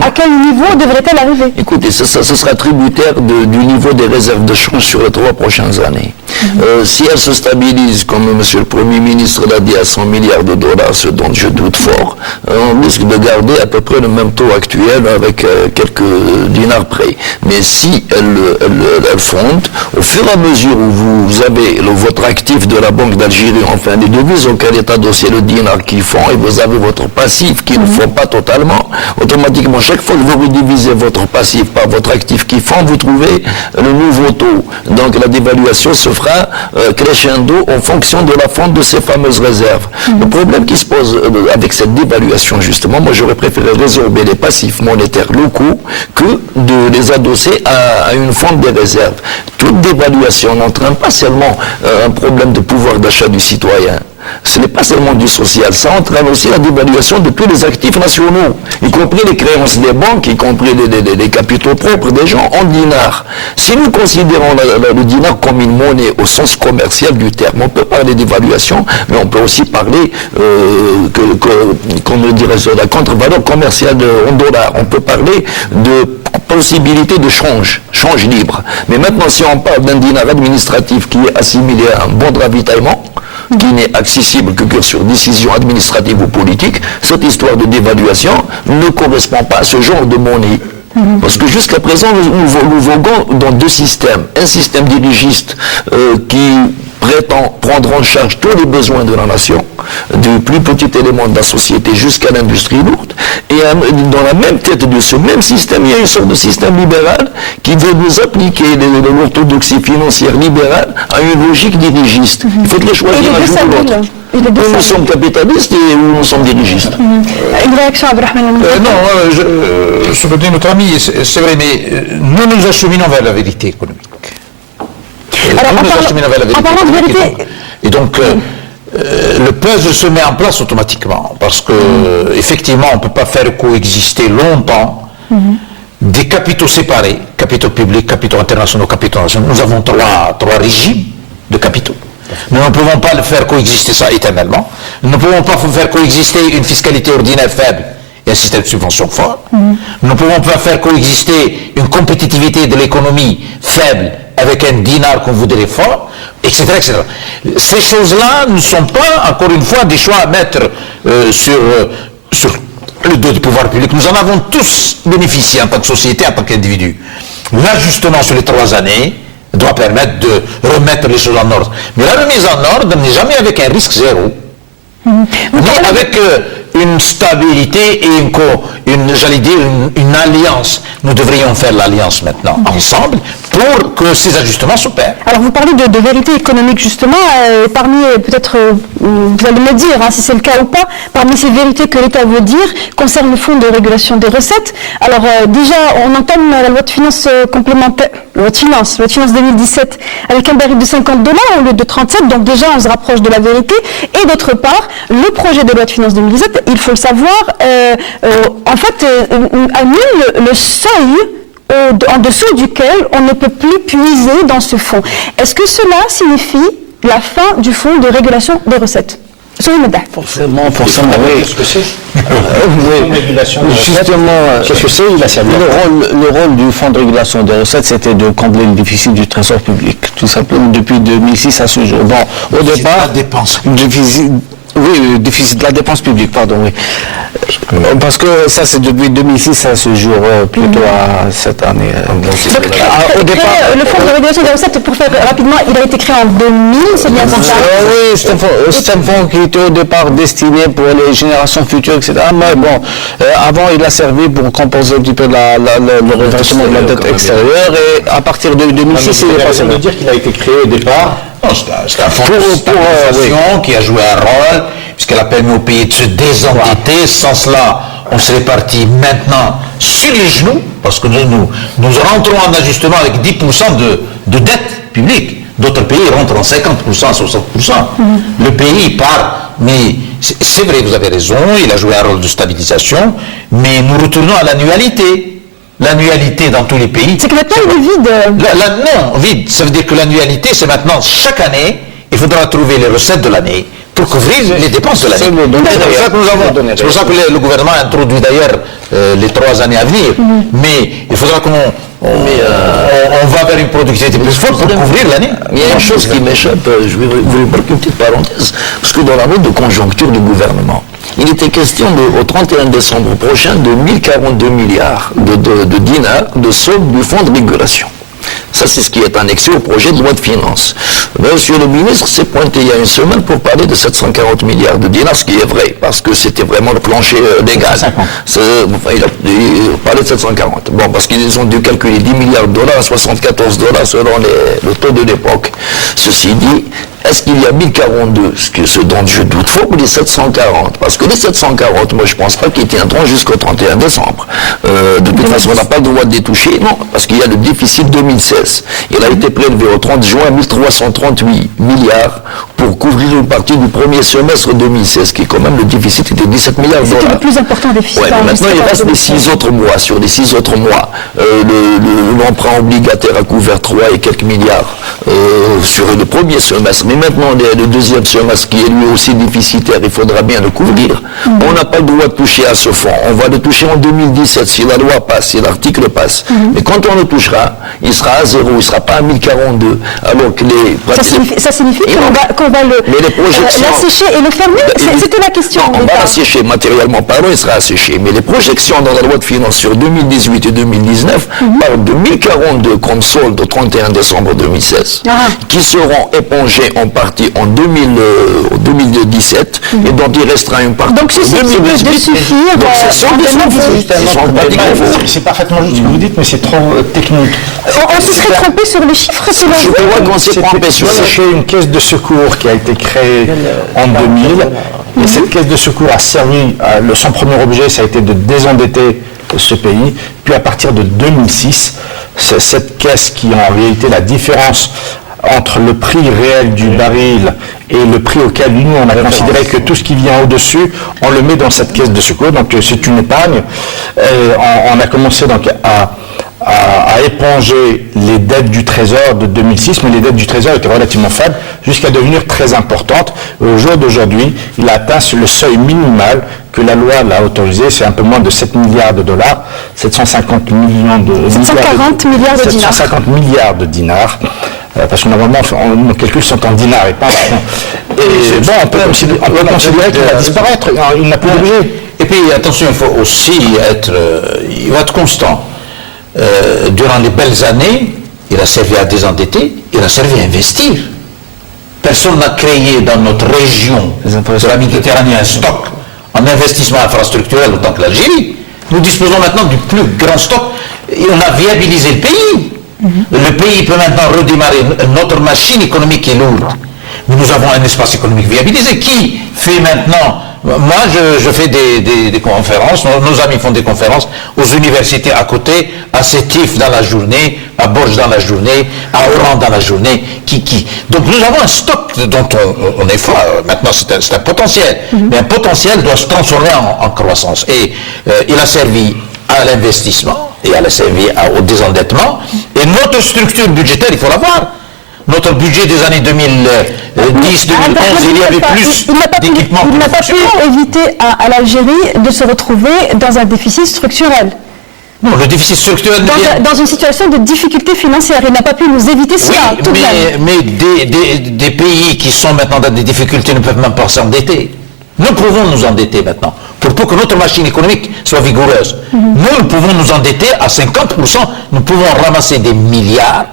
à quel niveau devrait-elle arriver? Écoutez, ce sera tributaire du niveau des réserves de change sur les 3 prochaines années. Si elle se stabilise, comme M. le Premier ministre l'a dit, à 100 milliards de dollars, ce dont je doute fort, on risque de garder à peu près le même taux actuel avec quelques dinars près. Mais si elle fonde, au fur et à mesure où vous avez votre actif de la Banque d'Algérie, enfin les devises auxquelles est adossé le dinar qui fond, et vous avez votre passif qui ne fond pas totalement, automatiquement, chaque fois que vous redivisez votre passif par votre actif qui fond, vous trouvez le nouveau taux. Donc la dévaluation se fera crescendo en fonction de la fonte de ces fameuses réserves. Le problème qui se pose avec cette dévaluation, justement, moi j'aurais préféré résorber les passifs monétaires locaux que de les adosser à une fonte des réserves. Toute dévaluation n'entraîne pas seulement un problème de pouvoir d'achat du citoyen. Ce n'est pas seulement du social, ça entraîne aussi la dévaluation de tous les actifs nationaux, y compris les créances des banques, y compris les capitaux propres des gens en dinars. Si nous considérons le dinar comme une monnaie au sens commercial du terme, on peut parler d'évaluation, mais on peut aussi parler de la contre-valeur commerciale en dollars. On peut parler de possibilité de change libre. Mais maintenant, si on parle d'un dinar administratif qui est assimilé à un bon de ravitaillement, qui n'est accessible que sur décision administrative ou politique, cette histoire de dévaluation ne correspond pas à ce genre de monnaie. Parce que jusqu'à présent, nous voguons dans deux systèmes. Un système dirigiste qui prétend prendre en charge tous les besoins de la nation, du plus petit élément de la société jusqu'à l'industrie lourde. Et dans la même tête de ce même système, il y a une sorte de système libéral qui veut nous appliquer l'orthodoxie financière libérale à une logique dirigiste. Il faut les choisir un jour ou l'autre. Nous sommes capitalistes et nous sommes dirigistes. Une réaction, Abdelrahman? Non, ce que dit notre ami, c'est vrai, mais nous acheminons vers la vérité économique. Alors, en parlant de vérité... Et donc, le puzzle se met en place automatiquement, parce que effectivement, on ne peut pas faire coexister longtemps des capitaux séparés, capitaux publics, capitaux internationaux, capitaux nationaux. Nous avons trois régimes de capitaux. Nous ne pouvons pas le faire coexister ça éternellement. Nous ne pouvons pas faire coexister une fiscalité ordinaire faible et un système de subvention fort. Nous ne pouvons pas faire coexister une compétitivité de l'économie faible avec un dinar qu'on voudrait fort, etc., etc. Ces choses-là ne sont pas, encore une fois, des choix à mettre sur le dos du pouvoir public. Nous en avons tous bénéficié en tant que société, en tant qu'individu. L'ajustement sur les 3 années doit permettre de remettre les choses en ordre. Mais la remise en ordre n'est jamais avec un risque zéro, mais avec une stabilité et une alliance. Nous devrions faire l'alliance maintenant, ensemble, pour que ces ajustements s'opèrent. Alors vous parlez de vérité économique justement, parmi peut-être, vous allez me dire si c'est le cas ou pas, parmi ces vérités que l'État veut dire concerne le fonds de régulation des recettes. Alors déjà on entame la loi de finances complémentaire, loi de finances 2017 avec un baril de $50 au lieu de 37, donc déjà on se rapproche de la vérité. Et d'autre part, le projet de loi de finances 2017, il faut le savoir, en fait annule le seuil en dessous duquel on ne peut plus puiser dans ce fonds. Est-ce que cela signifie la fin du fonds de régulation des recettes? Forcément, oui. Qu'est-ce que c'est? Justement, qu'est-ce que c'est? Le rôle du fonds de régulation des recettes, c'était de combler le déficit du trésor public, tout simplement, depuis 2006 à ce jour. Bon, au départ, le déficit de la dépense publique, pardon, oui. Parce que ça, c'est depuis 2006 à ce jour, plutôt à cette année. Au départ, le fonds de régulation des recettes, pour faire rapidement, il a été créé en 2000, c'est bien ça? Oui, c'est un fonds qui était au départ destiné pour les générations futures, etc. Mais bon, avant, il a servi pour composer un petit peu le redressement de la dette extérieure, et à partir de 2006, il est passé. Ça veut dire qu'il a été créé au départ? Non, c'est un fonds de stabilisation qui a joué un rôle, puisqu'elle a permis au pays de se désendetter. Sans cela, on serait parti maintenant sur les genoux, parce que nous rentrons en ajustement avec 10% de dette publique. D'autres pays rentrent en 50%, 60%. Le pays part, mais c'est vrai, vous avez raison, il a joué un rôle de stabilisation, mais nous retournons à l'annualité. L'annualité dans tous les pays. C'est que maintenant il est vide. Non, vide. Ça veut dire que l'annualité, c'est maintenant chaque année, il faudra trouver les recettes de l'année pour couvrir les dépenses de l'année. C'est pour ça que le gouvernement a introduit d'ailleurs les 3 années à venir. Mais il faudra que on va vers une productivité plus forte pour couvrir l'année. Mais il y a une chose qui m'échappe, je vais vous marquer une petite parenthèse, parce que dans la note de conjoncture du gouvernement, il était question au 31 décembre prochain de 1042 milliards de dinars de solde du fonds de régulation. Ça, c'est ce qui est annexé au projet de loi de finances. Monsieur le ministre s'est pointé il y a une semaine pour parler de 740 milliards de dinars, ce qui est vrai, parce que c'était vraiment le plancher légal. Il a parlé de 740. Bon, parce qu'ils ont dû calculer 10 milliards de dollars à 74 dollars selon le taux de l'époque. Ceci dit, est-ce qu'il y a 1042, ce dont je doute fort, ou les 740? Parce que les 740, moi je pense pas qu'ils tiendront jusqu'au 31 décembre. De toute façon, on n'a pas le droit de les toucher, non, parce qu'il y a le déficit 2016. Il a été prélevé au 30 juin 1338 milliards pour couvrir une partie du premier semestre 2016, qui quand même le déficit était 17 milliards de dollars. C'était le plus important déficit. Ouais, maintenant il reste les 6 autres mois. Sur les 6 autres mois, l'emprunt obligataire a couvert 3 et quelques milliards sur le premier semestre. Mais maintenant, le deuxième semestre, qui est lui aussi déficitaire, il faudra bien le couvrir. On n'a pas le droit de toucher à ce fonds. On va le toucher en 2017, si la loi passe, si l'article passe. Mais quand on le touchera, il sera à 0, il ne sera pas à 1042. Alors que ça signifie qu'on va l'assécher et le fermer. C'était la question. Non, on va l'assécher, matériellement parlant, il sera asséché. Mais les projections dans la loi de finances sur 2018 et 2019 parlent de 1042 comme solde au 31 décembre 2016, qui seront épongés en partie en 2017 et dont il restera une partie donc, en 2018. De suffire c'est parfaitement juste ce que vous dites, mais c'est trop technique. On se serait trompé sur les chiffres, selon vous? Je crois qu'on s'est trompé sur une caisse de secours qui a été créée en 2000. Et cette caisse de secours a servi, son premier objet, ça a été de désendetter ce pays. Puis à partir de 2006, c'est cette caisse qui en réalité la différence entre le prix réel du baril et le prix auquel nous on a considéré que tout ce qui vient au-dessus, on le met dans cette caisse de secours. Donc c'est une épargne. On a commencé donc à éponger les dettes du Trésor de 2006, mais les dettes du Trésor étaient relativement faibles, jusqu'à devenir très importantes. Au jour d'aujourd'hui, il a atteint le seuil minimal que la loi l'a autorisé, c'est un peu moins de 7 milliards de dollars, 750 millions de... 740 milliards de dinars. 750 milliards de dinars. Parce que normalement, nos calculs sont en dinars et pas en francs. Et bon, on peut considérer qu'il va disparaître, il n'a plus d'objet. Et puis, attention, il faut aussi il va être constant. Durant les belles années, il a servi à désendetter, il a servi à investir. Personne n'a créé dans notre région de la Méditerranée un stock en investissement infrastructurel autant que l'Algérie. Nous disposons maintenant du plus grand stock et on a viabilisé le pays. Le pays peut maintenant redémarrer. Notre machine économique est lourde. Mais nous avons un espace économique viabilisé. Qui fait maintenant... Moi, je fais des conférences, nos amis font des conférences aux universités à côté, à Sétif dans la journée, à Borges dans la journée, à Oran dans la journée. Donc nous avons un stock dont on est fort. Maintenant, c'est un potentiel. Mais un potentiel doit se transformer en croissance. Et il a servi à l'investissement, et il a servi au désendettement. Et notre structure budgétaire, il faut la voir. Notre budget des années 2010, 2011, il y avait plus d'équipements. Il n'a pas pu éviter à l'Algérie de se retrouver dans un déficit structurel. Non, le déficit structurel... Dans une situation de difficulté financière, il n'a pas pu nous éviter cela. Oui, mais des pays qui sont maintenant dans des difficultés ne peuvent même pas s'endetter. Nous pouvons nous endetter maintenant, pour que notre machine économique soit vigoureuse. Nous pouvons nous endetter à 50%, nous pouvons ramasser des milliards,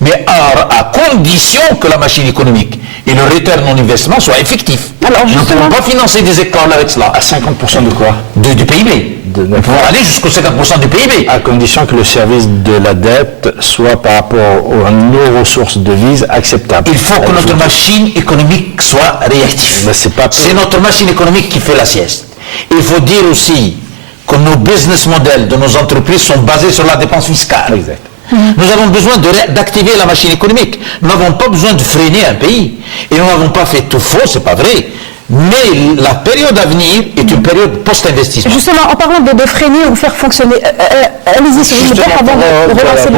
mais à condition que la machine économique et le return on investment soient effectifs. Alors, nous ne pouvons pas financer des écoles avec cela. À 50% de quoi? Du PIB. Nous pouvons aller jusqu'au 50% du PIB. À condition que le service de la dette soit par rapport à nos ressources de devises acceptable. Il faut que notre machine économique soit réactive. C'est notre machine économique qui fait la sieste. Il faut dire aussi que nos business models de nos entreprises sont basés sur la dépense fiscale. Exact. Nous avons besoin d'activer la machine économique. Nous n'avons pas besoin de freiner un pays. Et nous n'avons pas fait tout faux, c'est pas vrai. Mais la période à venir est une période post-investissement. Justement, en parlant de freiner ou faire fonctionner, allez-y, si vous voulez, Justement, avant de relancer le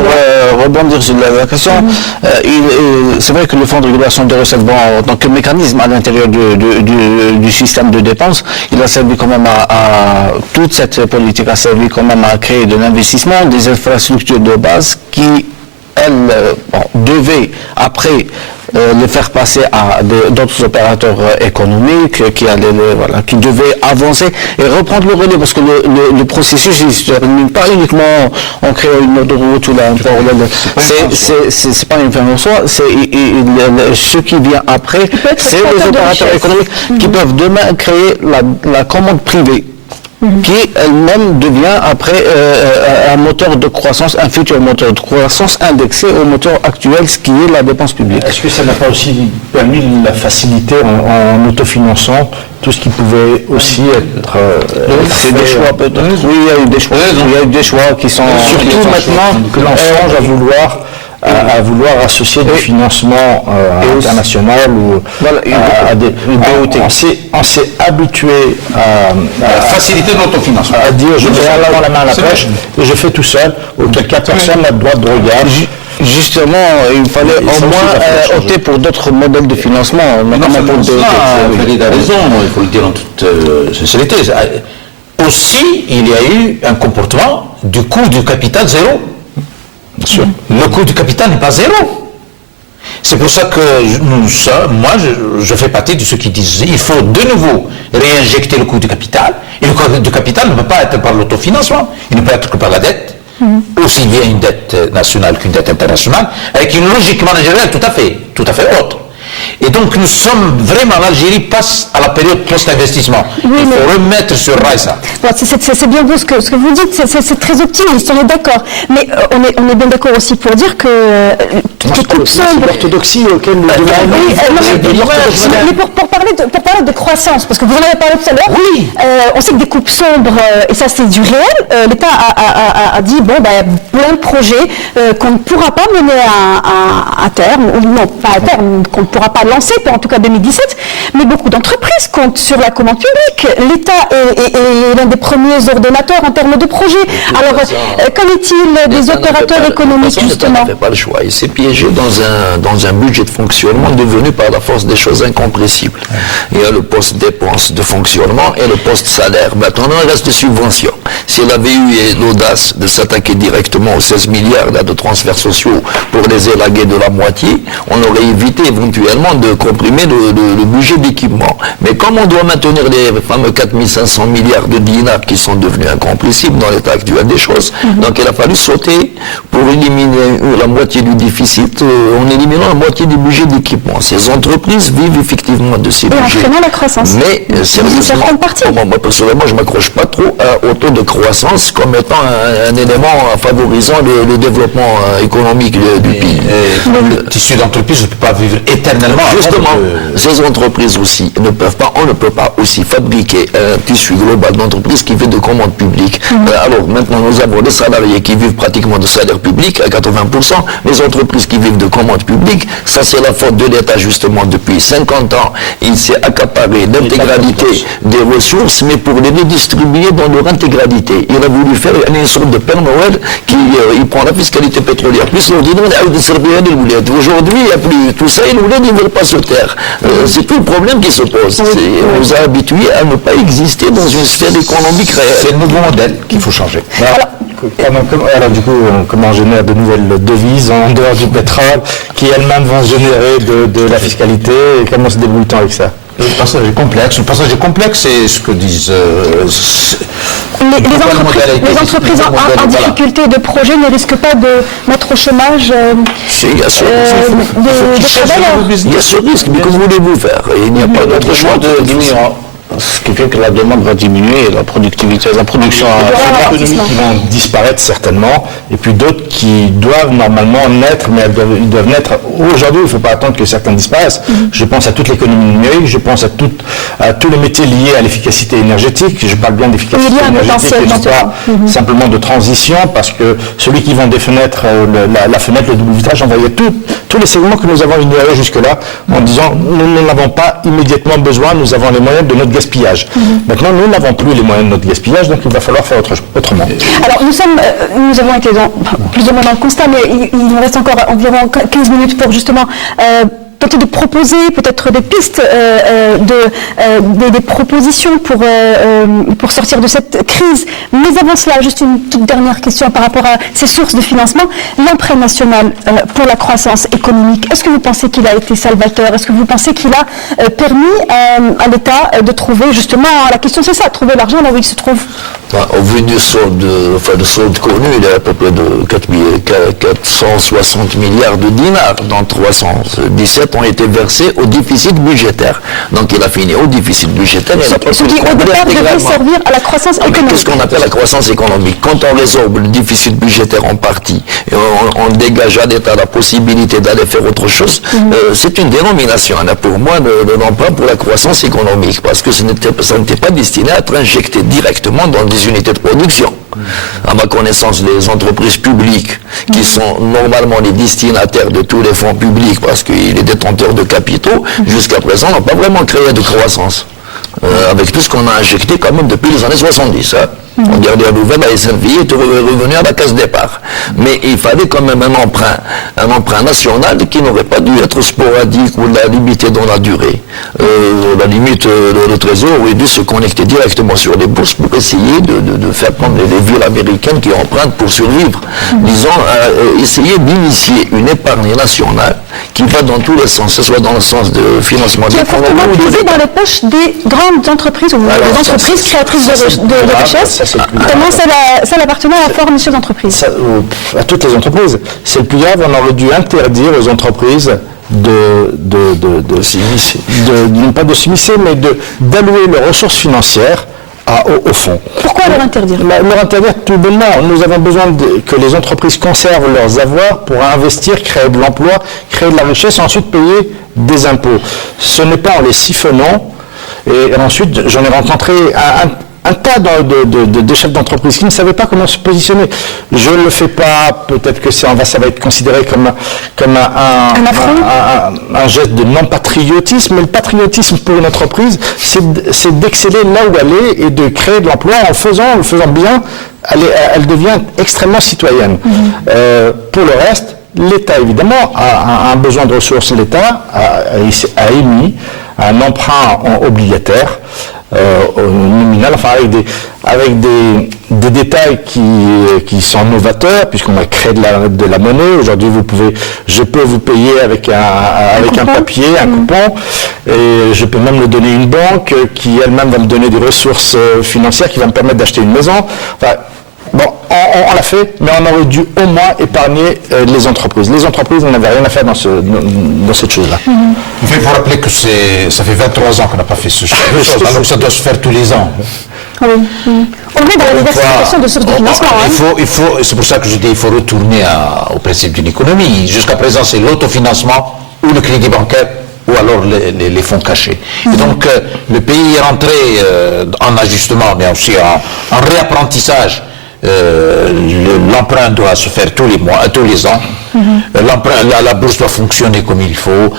pour rebondir sur la question, c'est vrai que le fonds de régulation des recettes, bon, en tant que mécanisme à l'intérieur du système de dépenses, il a servi quand même toute cette politique a servi quand même à créer de l'investissement, des infrastructures de base qui, elles, devaient après les faire passer à d'autres opérateurs économiques qui devaient avancer et reprendre le relais, parce que le processus ne se termine pas uniquement en créant une autoroute ou là encore. C'est pas une fin en soi, ce qui vient après, c'est les opérateurs économiques qui peuvent demain créer la commande privée, qui elle-même devient après un moteur de croissance, un futur moteur de croissance indexé au moteur actuel, ce qui est la dépense publique. Est-ce que ça n'a pas aussi permis la facilité en autofinançant tout ce qui pouvait aussi être... c'est des choix peut-être. Oui, il y a eu des choix. Il y a eu des choix qui sont... Surtout maintenant que l'on songe à vouloir associer du financement international ou à des BOT. On s'est habitué à faciliter l'autofinancement, à dire je mets la main à la poche et je fais tout seul, auquel cas personne n'a le droit de regard. Justement, il fallait au moins opter pour d'autres modèles de financement. Frédéric a raison, il faut le dire en toute sincérité. Aussi, il y a eu un comportement du coût du capital zéro. Bien sûr. Le coût du capital n'est pas zéro. C'est pour ça que moi, je fais partie de ceux qui disent qu'il faut de nouveau réinjecter le coût du capital. Et le coût du capital ne peut pas être par l'autofinancement, il ne peut être que par la dette. Aussi bien une dette nationale qu'une dette internationale, avec une logique managériale tout à fait autre. Et donc nous sommes vraiment, l'Algérie passe à la période post-investissement. Il faut remettre sur rail ça. Bon, c'est bien beau ce que vous dites, c'est très optimiste, on est d'accord. Mais on est bien d'accord aussi pour dire que toutes les coupes sombres... L'orthodoxie auquel nous mais pour parler de croissance, parce que vous en avez parlé tout à l'heure, oui. On sait que des coupes sombres, et ça c'est du réel, l'État a dit, bon, plein de projets qu'on ne pourra pas mener à terme, ou non, pas à terme, qu'on ne pourra pas lancer, en tout cas 2017, mais beaucoup d'entreprises comptent sur la commande publique. L'État est l'un des premiers ordonnateurs en termes de projets. Alors, qu'en est-il des opérateurs économiques, justement? On n'avait pas le choix. Il s'est piégé dans un budget de fonctionnement devenu par la force des choses incompressible. Il y a le poste dépenses de fonctionnement et le poste salaire. Maintenant, il reste de subventions. Si elle avait eu l'audace de s'attaquer directement aux 16 milliards de transferts sociaux pour les élaguer de la moitié, on aurait évité éventuellement de comprimer le budget d'équipement. Mais comme on doit maintenir les fameux 4500 milliards de dinars qui sont devenus incompressibles dans l'état actuel des choses, donc il a fallu sauter pour éliminer la moitié du déficit en éliminant la moitié du budget d'équipement. Ces entreprises vivent effectivement de ces budgets. Et entraînant la croissance. Mais sérieusement, moi personnellement, je ne m'accroche pas trop au taux de croissance comme étant un élément favorisant le développement économique du pays. Le tissu d'entreprise ne peut pas vivre éternellement. Justement, ces entreprises aussi on ne peut pas aussi fabriquer un tissu global d'entreprise qui vit de commandes publiques. Alors maintenant, nous avons des salariés qui vivent pratiquement de salaire public à 80%, les entreprises qui vivent de commandes publiques, ça c'est la faute de l'État justement depuis 50 ans. Il s'est accaparé l'intégralité des ressources, mais pour les redistribuer dans leur intégralité. Il a voulu faire une sorte de Père Noël qui il prend la fiscalité pétrolière, plus l'ordinaire, aujourd'hui il n'y a plus tout ça, ils ne veulent pas se taire. C'est tout le problème qui se pose. On nous a habitués à ne pas exister dans une sphère économique réelle. C'est le nouveau modèle qu'il faut changer. Alors du coup, comment générer de nouvelles devises en dehors du pétrole qui elles-mêmes vont générer de la fiscalité, et comment se débrouille-t-on avec ça? Le passage est complexe. Le passage est complexe, c'est ce que disent... les entreprises en difficulté de projet ne risquent pas de mettre au chômage il y a ce risque, mais que voulez-vous faire? Il n'y a pas d'autre choix de diminuer. Ce qui fait que la demande va diminuer et la production... Des économies qui vont disparaître certainement, et puis d'autres qui doivent normalement naître, mais ils doivent naître aujourd'hui. Il ne faut pas attendre que certains disparaissent. Je pense à toute l'économie numérique, je pense à tous les métiers liés à l'efficacité énergétique. Je parle bien d'efficacité énergétique et non pas simplement de transition, parce que celui qui vend des fenêtres, la fenêtre, le double vitrage, on voyait tous les segments que nous avons ignorés jusque-là, en disant nous n'avons pas immédiatement besoin, nous avons les moyens de notre gaspillage. Maintenant, nous n'avons plus les moyens de notre gaspillage, donc il va falloir faire autrement. Alors, nous avons été plus ou moins dans le constat, mais il nous reste encore environ 15 minutes pour justement tenter de proposer peut-être des pistes, des propositions pour sortir de cette crise. Mais avant cela, juste une toute dernière question par rapport à ces sources de financement. L'emprunt national pour la croissance économique, est-ce que vous pensez qu'il a été salvateur? Est-ce que vous pensez qu'il a permis à l'État de trouver justement, la question c'est ça, trouver l'argent là où il se trouve? Au vu du solde connu, il est à peu près de 460 milliards de dinars, dont 317 ont été versés au déficit budgétaire. Donc il a fini au déficit budgétaire. Ce qui au départ devrait servir à la croissance économique. Qu'est-ce qu'on appelle la croissance économique? Quand on résorbe le déficit budgétaire en partie, et on dégage à l'État la possibilité d'aller faire autre chose, c'est une dénomination, pour moi, de l'emprunt pour la croissance économique, parce que ça n'était pas destiné à être injecté directement dans des unités de production. À ma connaissance, les entreprises publiques, qui sont normalement les destinataires de tous les fonds publics, parce qu'ils sont détenteurs de capitaux, jusqu'à présent n'ont pas vraiment créé de croissance. Avec tout ce qu'on a injecté quand même depuis les années 70. On dernière nouvelle, la SNVI est revenue à la case départ. Mais il fallait quand même un emprunt national qui n'aurait pas dû être sporadique ou limité dans la durée. La limite, le Trésor aurait dû se connecter directement sur les bourses pour essayer de faire prendre les villes américaines qui empruntent pour survivre. Disons, essayer d'initier une épargne nationale qui va dans tous les sens, que ce soit dans le sens de financement qui a fortement puisé dans les poches des grandes entreprises ou des entreprises créatrices de richesse. Comment ça appartenait à fort une chef d'entreprise? À toutes les entreprises. C'est le plus grave, on aurait dû interdire aux entreprises non pas de s'immiscer, mais d'allouer leurs ressources financières au fonds. Pourquoi leur interdire? Leur interdire tout bonnement. Nous avons besoin que les entreprises conservent leurs avoirs pour investir, créer de l'emploi, créer de la richesse et ensuite payer des impôts. Ce n'est pas en les siphonnant. Et ensuite, j'en ai rencontré un tas de chefs d'entreprise qui ne savaient pas comment se positionner. Je ne le fais pas, peut-être que ça va être considéré comme un geste de non-patriotisme, mais le patriotisme pour une entreprise, c'est d'exceller là où elle est et de créer de l'emploi en le faisant bien, elle devient extrêmement citoyenne. Pour le reste, l'État, évidemment, a un besoin de ressources. L'État a émis un emprunt obligataire nominal, enfin avec des détails qui sont novateurs, puisqu'on a créé de la monnaie. Aujourd'hui, je peux vous payer avec un papier, un coupon, et je peux même le donner à une banque qui elle-même va me donner des ressources financières qui va me permettre d'acheter une maison. Enfin, bon, on l'a fait, mais on aurait dû au moins épargner les entreprises. Les entreprises n'avaient rien à faire dans cette chose-là. Il faut rappeler que ça fait 23 ans qu'on n'a pas fait ce chose, donc ça doit se faire tous les ans. Oui. On est dans la diversification de sources de financement. C'est pour ça que je dis qu'il faut retourner au principe d'une économie. Jusqu'à présent, c'est l'autofinancement ou le crédit bancaire ou alors les fonds cachés. Et donc, le pays est rentré en ajustement, mais aussi en réapprentissage. L'emprunt doit se faire tous les ans. La bourse doit fonctionner comme il faut.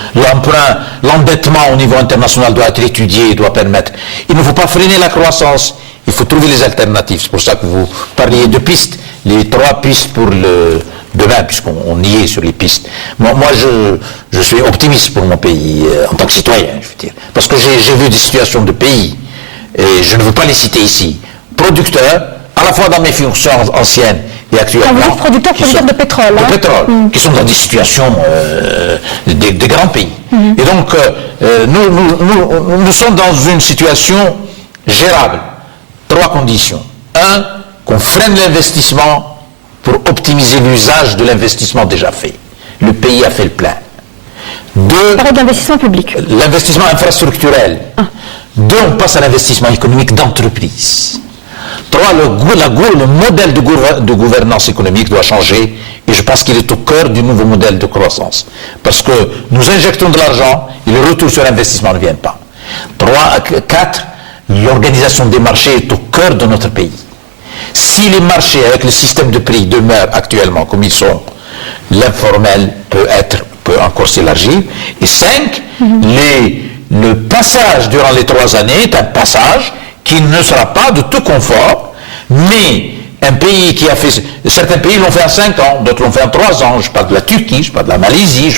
L'endettement au niveau international doit être étudié, doit permettre. Il ne faut pas freiner la croissance. Il faut trouver les alternatives. C'est pour ça que vous parliez de pistes. Les 3 pistes pour demain, puisqu'on y est sur les pistes. Moi, je suis optimiste pour mon pays, en tant que citoyen, je veux dire. Parce que j'ai vu des situations de pays, et je ne veux pas les citer ici, producteurs, à la fois dans mes fonctions anciennes et actuellement. Vous êtes producteur de pétrole. De pétrole, qui sont dans des situations des grands pays. Et donc, nous sommes dans une situation gérable. 3 conditions. 1, qu'on freine l'investissement pour optimiser l'usage de l'investissement déjà fait. Le pays a fait le plein. Pareil d'investissement public. L'investissement infrastructurel. 2, on passe à l'investissement économique d'entreprise. 3, le modèle de gouvernance économique doit changer et je pense qu'il est au cœur du nouveau modèle de croissance. Parce que nous injectons de l'argent et le retour sur l'investissement ne vient pas. 4, l'organisation des marchés est au cœur de notre pays. Si les marchés avec le système de prix demeurent actuellement comme ils sont, l'informel peut encore s'élargir. Et 5, le passage durant les 3 années est un passage qui ne sera pas de tout confort, mais un pays qui a fait... Certains pays l'ont fait en 5 ans, d'autres l'ont fait en 3 ans. Je parle de la Turquie, je parle de la Malaisie,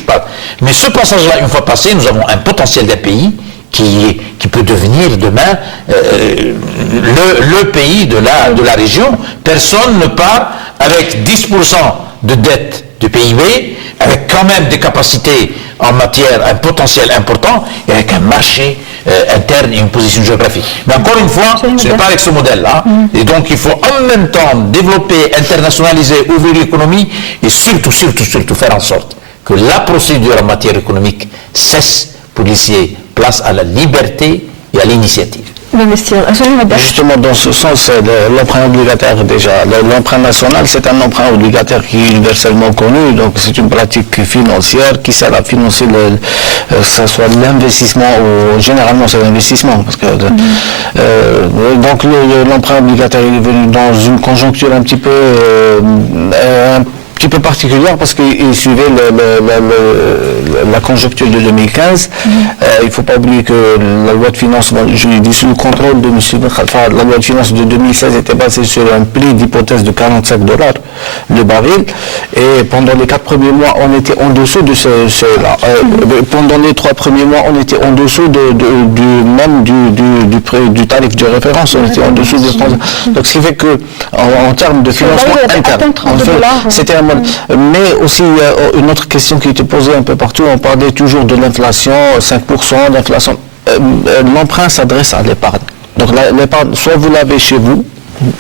mais ce passage-là, une fois passé, nous avons un potentiel d'un pays qui peut devenir demain le pays de la région. Personne ne part avec 10% de dette de PIB, avec quand même des capacités en matière, un potentiel important, et avec un marché interne et une position géographique. Mais encore une fois, ce n'est pas avec ce modèle-là. Et donc, il faut en même temps développer, internationaliser, ouvrir l'économie, et surtout faire en sorte que la procédure en matière économique cesse pour laisser place à la liberté et à l'initiative. Justement, dans ce sens, l'emprunt obligataire, déjà, l'emprunt national, c'est un emprunt obligataire qui est universellement connu, donc c'est une pratique financière qui sert à financer que ce soit l'investissement, ou généralement c'est l'investissement, parce que donc l'emprunt obligataire est venu dans une conjoncture un petit peu particulière parce qu'il suivait la conjoncture de 2015. Il ne faut pas oublier que la loi de finances, je l'ai dit sous le contrôle de M. Ben Khalfa, la loi de finances de 2016 était basée sur un prix d'hypothèse de $45 le baril, et pendant les 4 premiers mois on était en dessous de cela. Pendant les 3 premiers mois on était en dessous du tarif de référence, on était en dessous de... Donc ce qui fait que en termes de financement interne, c'était un... Mais aussi, il y a une autre question qui était posée un peu partout. On parlait toujours de l'inflation, 5% d'inflation. L'emprunt s'adresse à l'épargne. Donc l'épargne, soit vous l'avez chez vous,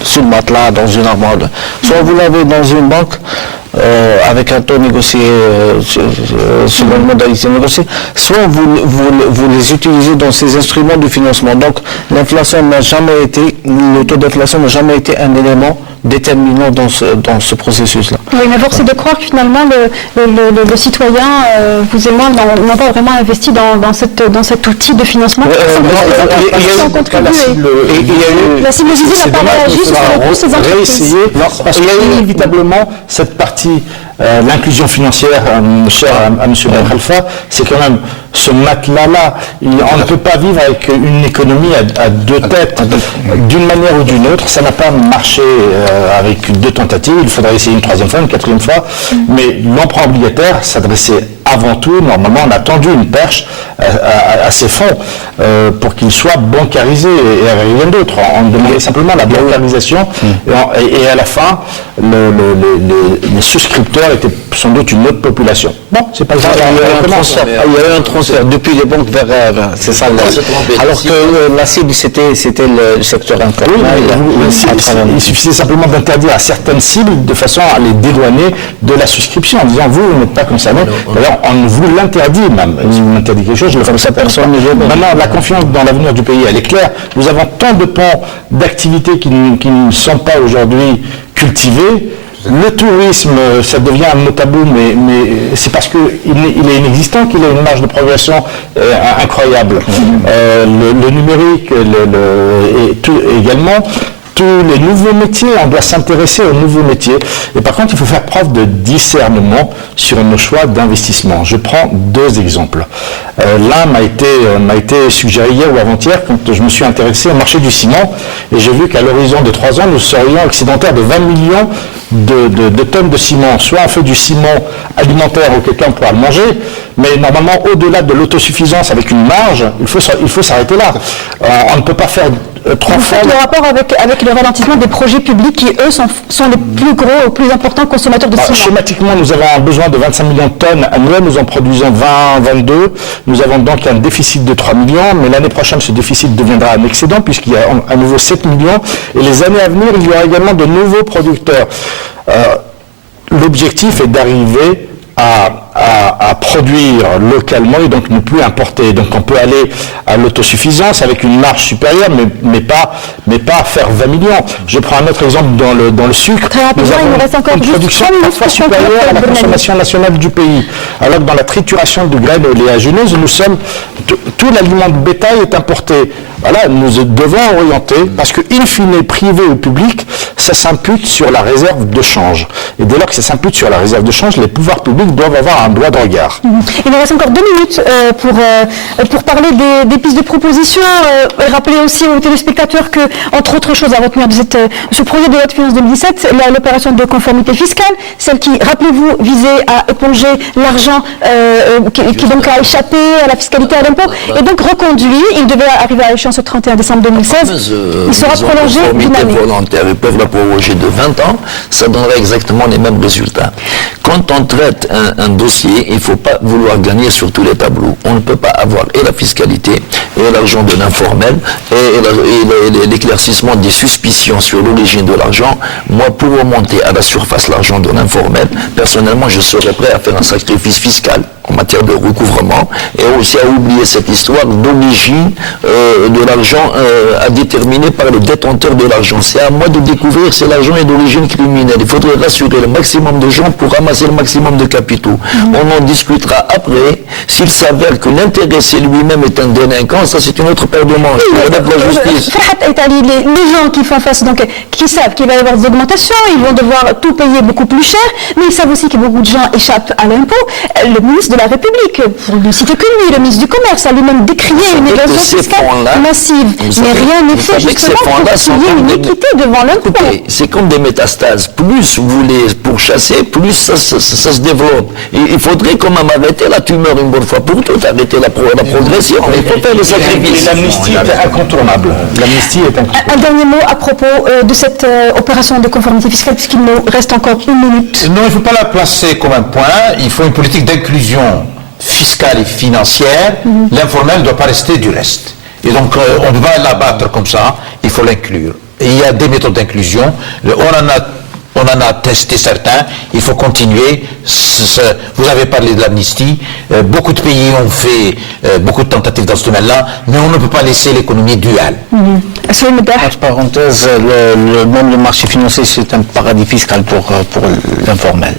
sous le matelas, dans une armoire, soit vous l'avez dans une banque, avec un taux négocié selon une modalité négociée, soit vous les utilisez dans ces instruments de financement. Donc l'inflation n'a jamais été, le taux d'inflation n'a jamais été un élément déterminant dans ce processus-là. Oui, mais force est de croire que finalement le citoyen, vous et moi, n'ont pas vraiment investi dans cet outil de financement. La cible visée n'a pas réagi sur tous ces entreprises. Parce qu'il y a inévitablement cette partie, l'inclusion financière, chère à M. Ben Khalfa, c'est quand même ce matelas-là. On ne peut pas vivre avec une économie à 2 têtes. D'une manière ou d'une autre, ça n'a pas marché avec 2 tentatives. Il faudrait essayer une 3e fois, une 4e fois. Mais l'emprunt obligataire s'adressait avant tout, normalement, on a tendu une perche à ces fonds pour qu'ils soient bancarisés et rien d'autre. On demandait simplement la bancarisation et à la fin, les souscripteurs étaient sans doute une autre population. Bon, c'est pas grave. Il y a eu un transfert depuis les banques vers c'est ça. Alors que la cible c'était le secteur informel. Il suffisait simplement d'interdire à certaines cibles de façon à les dédouaner de la souscription en disant vous n'êtes pas concernés. D'ailleurs, on vous l'interdit même. Si vous m'interdit quelque chose, je le fais comme ça, personne. Maintenant, la confiance dans l'avenir du pays, elle est claire. Nous avons tant de pans d'activités qui ne sont pas aujourd'hui cultivés. Le tourisme, ça devient un mot tabou, mais c'est parce qu'il est inexistant qu'il a une marge de progression incroyable. Le numérique également. Tous les nouveaux métiers, on doit s'intéresser aux nouveaux métiers. Et par contre, il faut faire preuve de discernement sur nos choix d'investissement. Je prends 2 exemples. L'un m'a été suggéré hier ou avant-hier quand je me suis intéressé au marché du ciment et j'ai vu qu'à l'horizon de 3 ans, nous serions excédentaires de 20 millions de tonnes de ciment. Soit on fait du ciment alimentaire où quelqu'un pourra le manger, mais normalement, au-delà de l'autosuffisance avec une marge, il faut s'arrêter là. On ne peut pas faire 3 Vous fois... faites le rapport avec le ralentissement des projets publics qui, eux, sont les plus gros, plus importants consommateurs de ciment. Schématiquement, nous avons besoin de 25 millions de tonnes annuelles, nous en produisons 20, 22. Nous avons donc un déficit de 3 millions, mais l'année prochaine, ce déficit deviendra un excédent puisqu'il y a à nouveau 7 millions. Et les années à venir, il y aura également de nouveaux producteurs. L'objectif est d'arriver à à produire localement et donc ne plus importer. Donc on peut aller à l'autosuffisance avec une marge supérieure, mais pas faire 20 millions. Je prends un autre exemple dans le sucre. Très rapidement, il nous reste encore une juste production 3 minutes parfois supérieure à la consommation nationale du pays. Alors que dans la trituration de graines oléagineuses, tout l'aliment de bétail est importé. Voilà, nous devons orienter, parce que, in fine, privé ou public, ça s'impute sur la réserve de change. Et dès lors que ça s'impute sur la réserve de change, les pouvoirs publics doivent avoir un droit de regard. Il nous reste encore 2 minutes pour parler des pistes de proposition et rappeler aussi aux téléspectateurs que, entre autres choses à retenir de ce projet de loi de finances 2017, l'opération de conformité fiscale, celle qui, rappelez-vous, visait à éponger l'argent qui donc a échappé à la fiscalité à l'impôt, et donc reconduit. Il devait arriver à échéance au 31 décembre 2016. Il sera prolongé d'une année. Volontaire, ils peuvent la prolonger de 20 ans, ça donnerait exactement les mêmes résultats. Quand on traite un dossier, il ne faut pas vouloir gagner sur tous les tableaux. On ne peut pas avoir et la fiscalité, et l'argent de l'informel, et l'éclaircissement des suspicions sur l'origine de l'argent. Moi, pour remonter à la surface l'argent de l'informel, personnellement, je serais prêt à faire un sacrifice fiscal en matière de recouvrement, et aussi à oublier cette histoire d'origine de l'argent à déterminer par le détenteur de l'argent. C'est à moi de découvrir si l'argent est d'origine criminelle. Il faudrait rassurer le maximum de gens pour ramasser le maximum de capitaux. On en discutera après. S'il s'avère que l'intéressé lui-même est un délinquant, ça c'est une autre paire de manches. La justice. Les gens qui font face, donc, qui savent qu'il va y avoir des augmentations, ils vont devoir tout payer beaucoup plus cher, mais ils savent aussi que beaucoup de gens échappent à l'impôt. Le ministre de la République, pour ne citer que lui, le ministre du Commerce, a lui-même décrié une évasion fiscale massive. Mais rien n'est fait justement pour qu'il y ait une équité devant l'impôt. C'est comme des métastases. Plus vous les pourchassez, plus ça se développe. Il faudrait quand même arrêter la tumeur une bonne fois pour toutes, arrêter la progression. Il faut faire le sacrifice. L'amnistie est incontournable. L'amnistie est incontournable. Un dernier mot à propos de cette opération de conformité fiscale, puisqu'il nous reste encore 1 minute. Non, il ne faut pas la placer comme un point. Il faut une politique d'inclusion fiscale et financière. L'informel ne doit pas rester du reste. Et donc, on ne peut pas l'abattre comme ça. Il faut l'inclure. Et il y a des méthodes d'inclusion. On en a testé certains. Il faut continuer. Vous avez parlé de l'amnistie. Beaucoup de pays ont fait beaucoup de tentatives dans ce domaine-là, mais on ne peut pas laisser l'économie duale. Entre parenthèses, même le marché financier, c'est un paradis fiscal pour l'informel.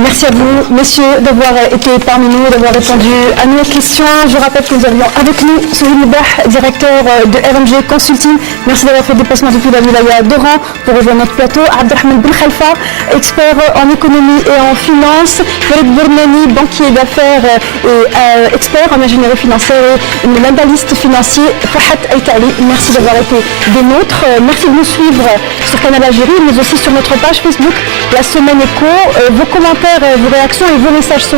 Merci à vous, messieurs, d'avoir été parmi nous, d'avoir répondu à nos questions. Je rappelle que nous avions avec nous Souheil Mebah, directeur de RMG Consulting. Merci d'avoir fait le déplacement depuis la wilaya d'Oran pour rejoindre notre plateau. Abdelrahman Ben Khalfa, expert en économie et en finance. Khaled Bournani, banquier d'affaires et expert en ingénierie financière et l'analyste financier. Farhat Aïtali, merci d'avoir été des nôtres. Merci de nous suivre sur Canal Algérie, mais aussi sur notre page Facebook, La Semaine Éco. Vos commentaires, vos réactions et vos messages sont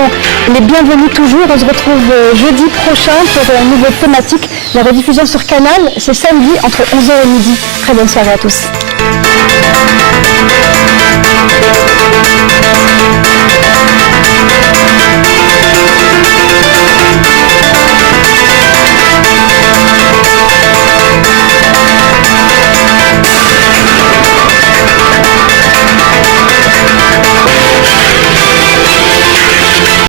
les bienvenus toujours. On se retrouve jeudi prochain pour une nouvelle thématique. La rediffusion sur Canal, c'est samedi entre 11h et midi. Très bonne soirée à tous.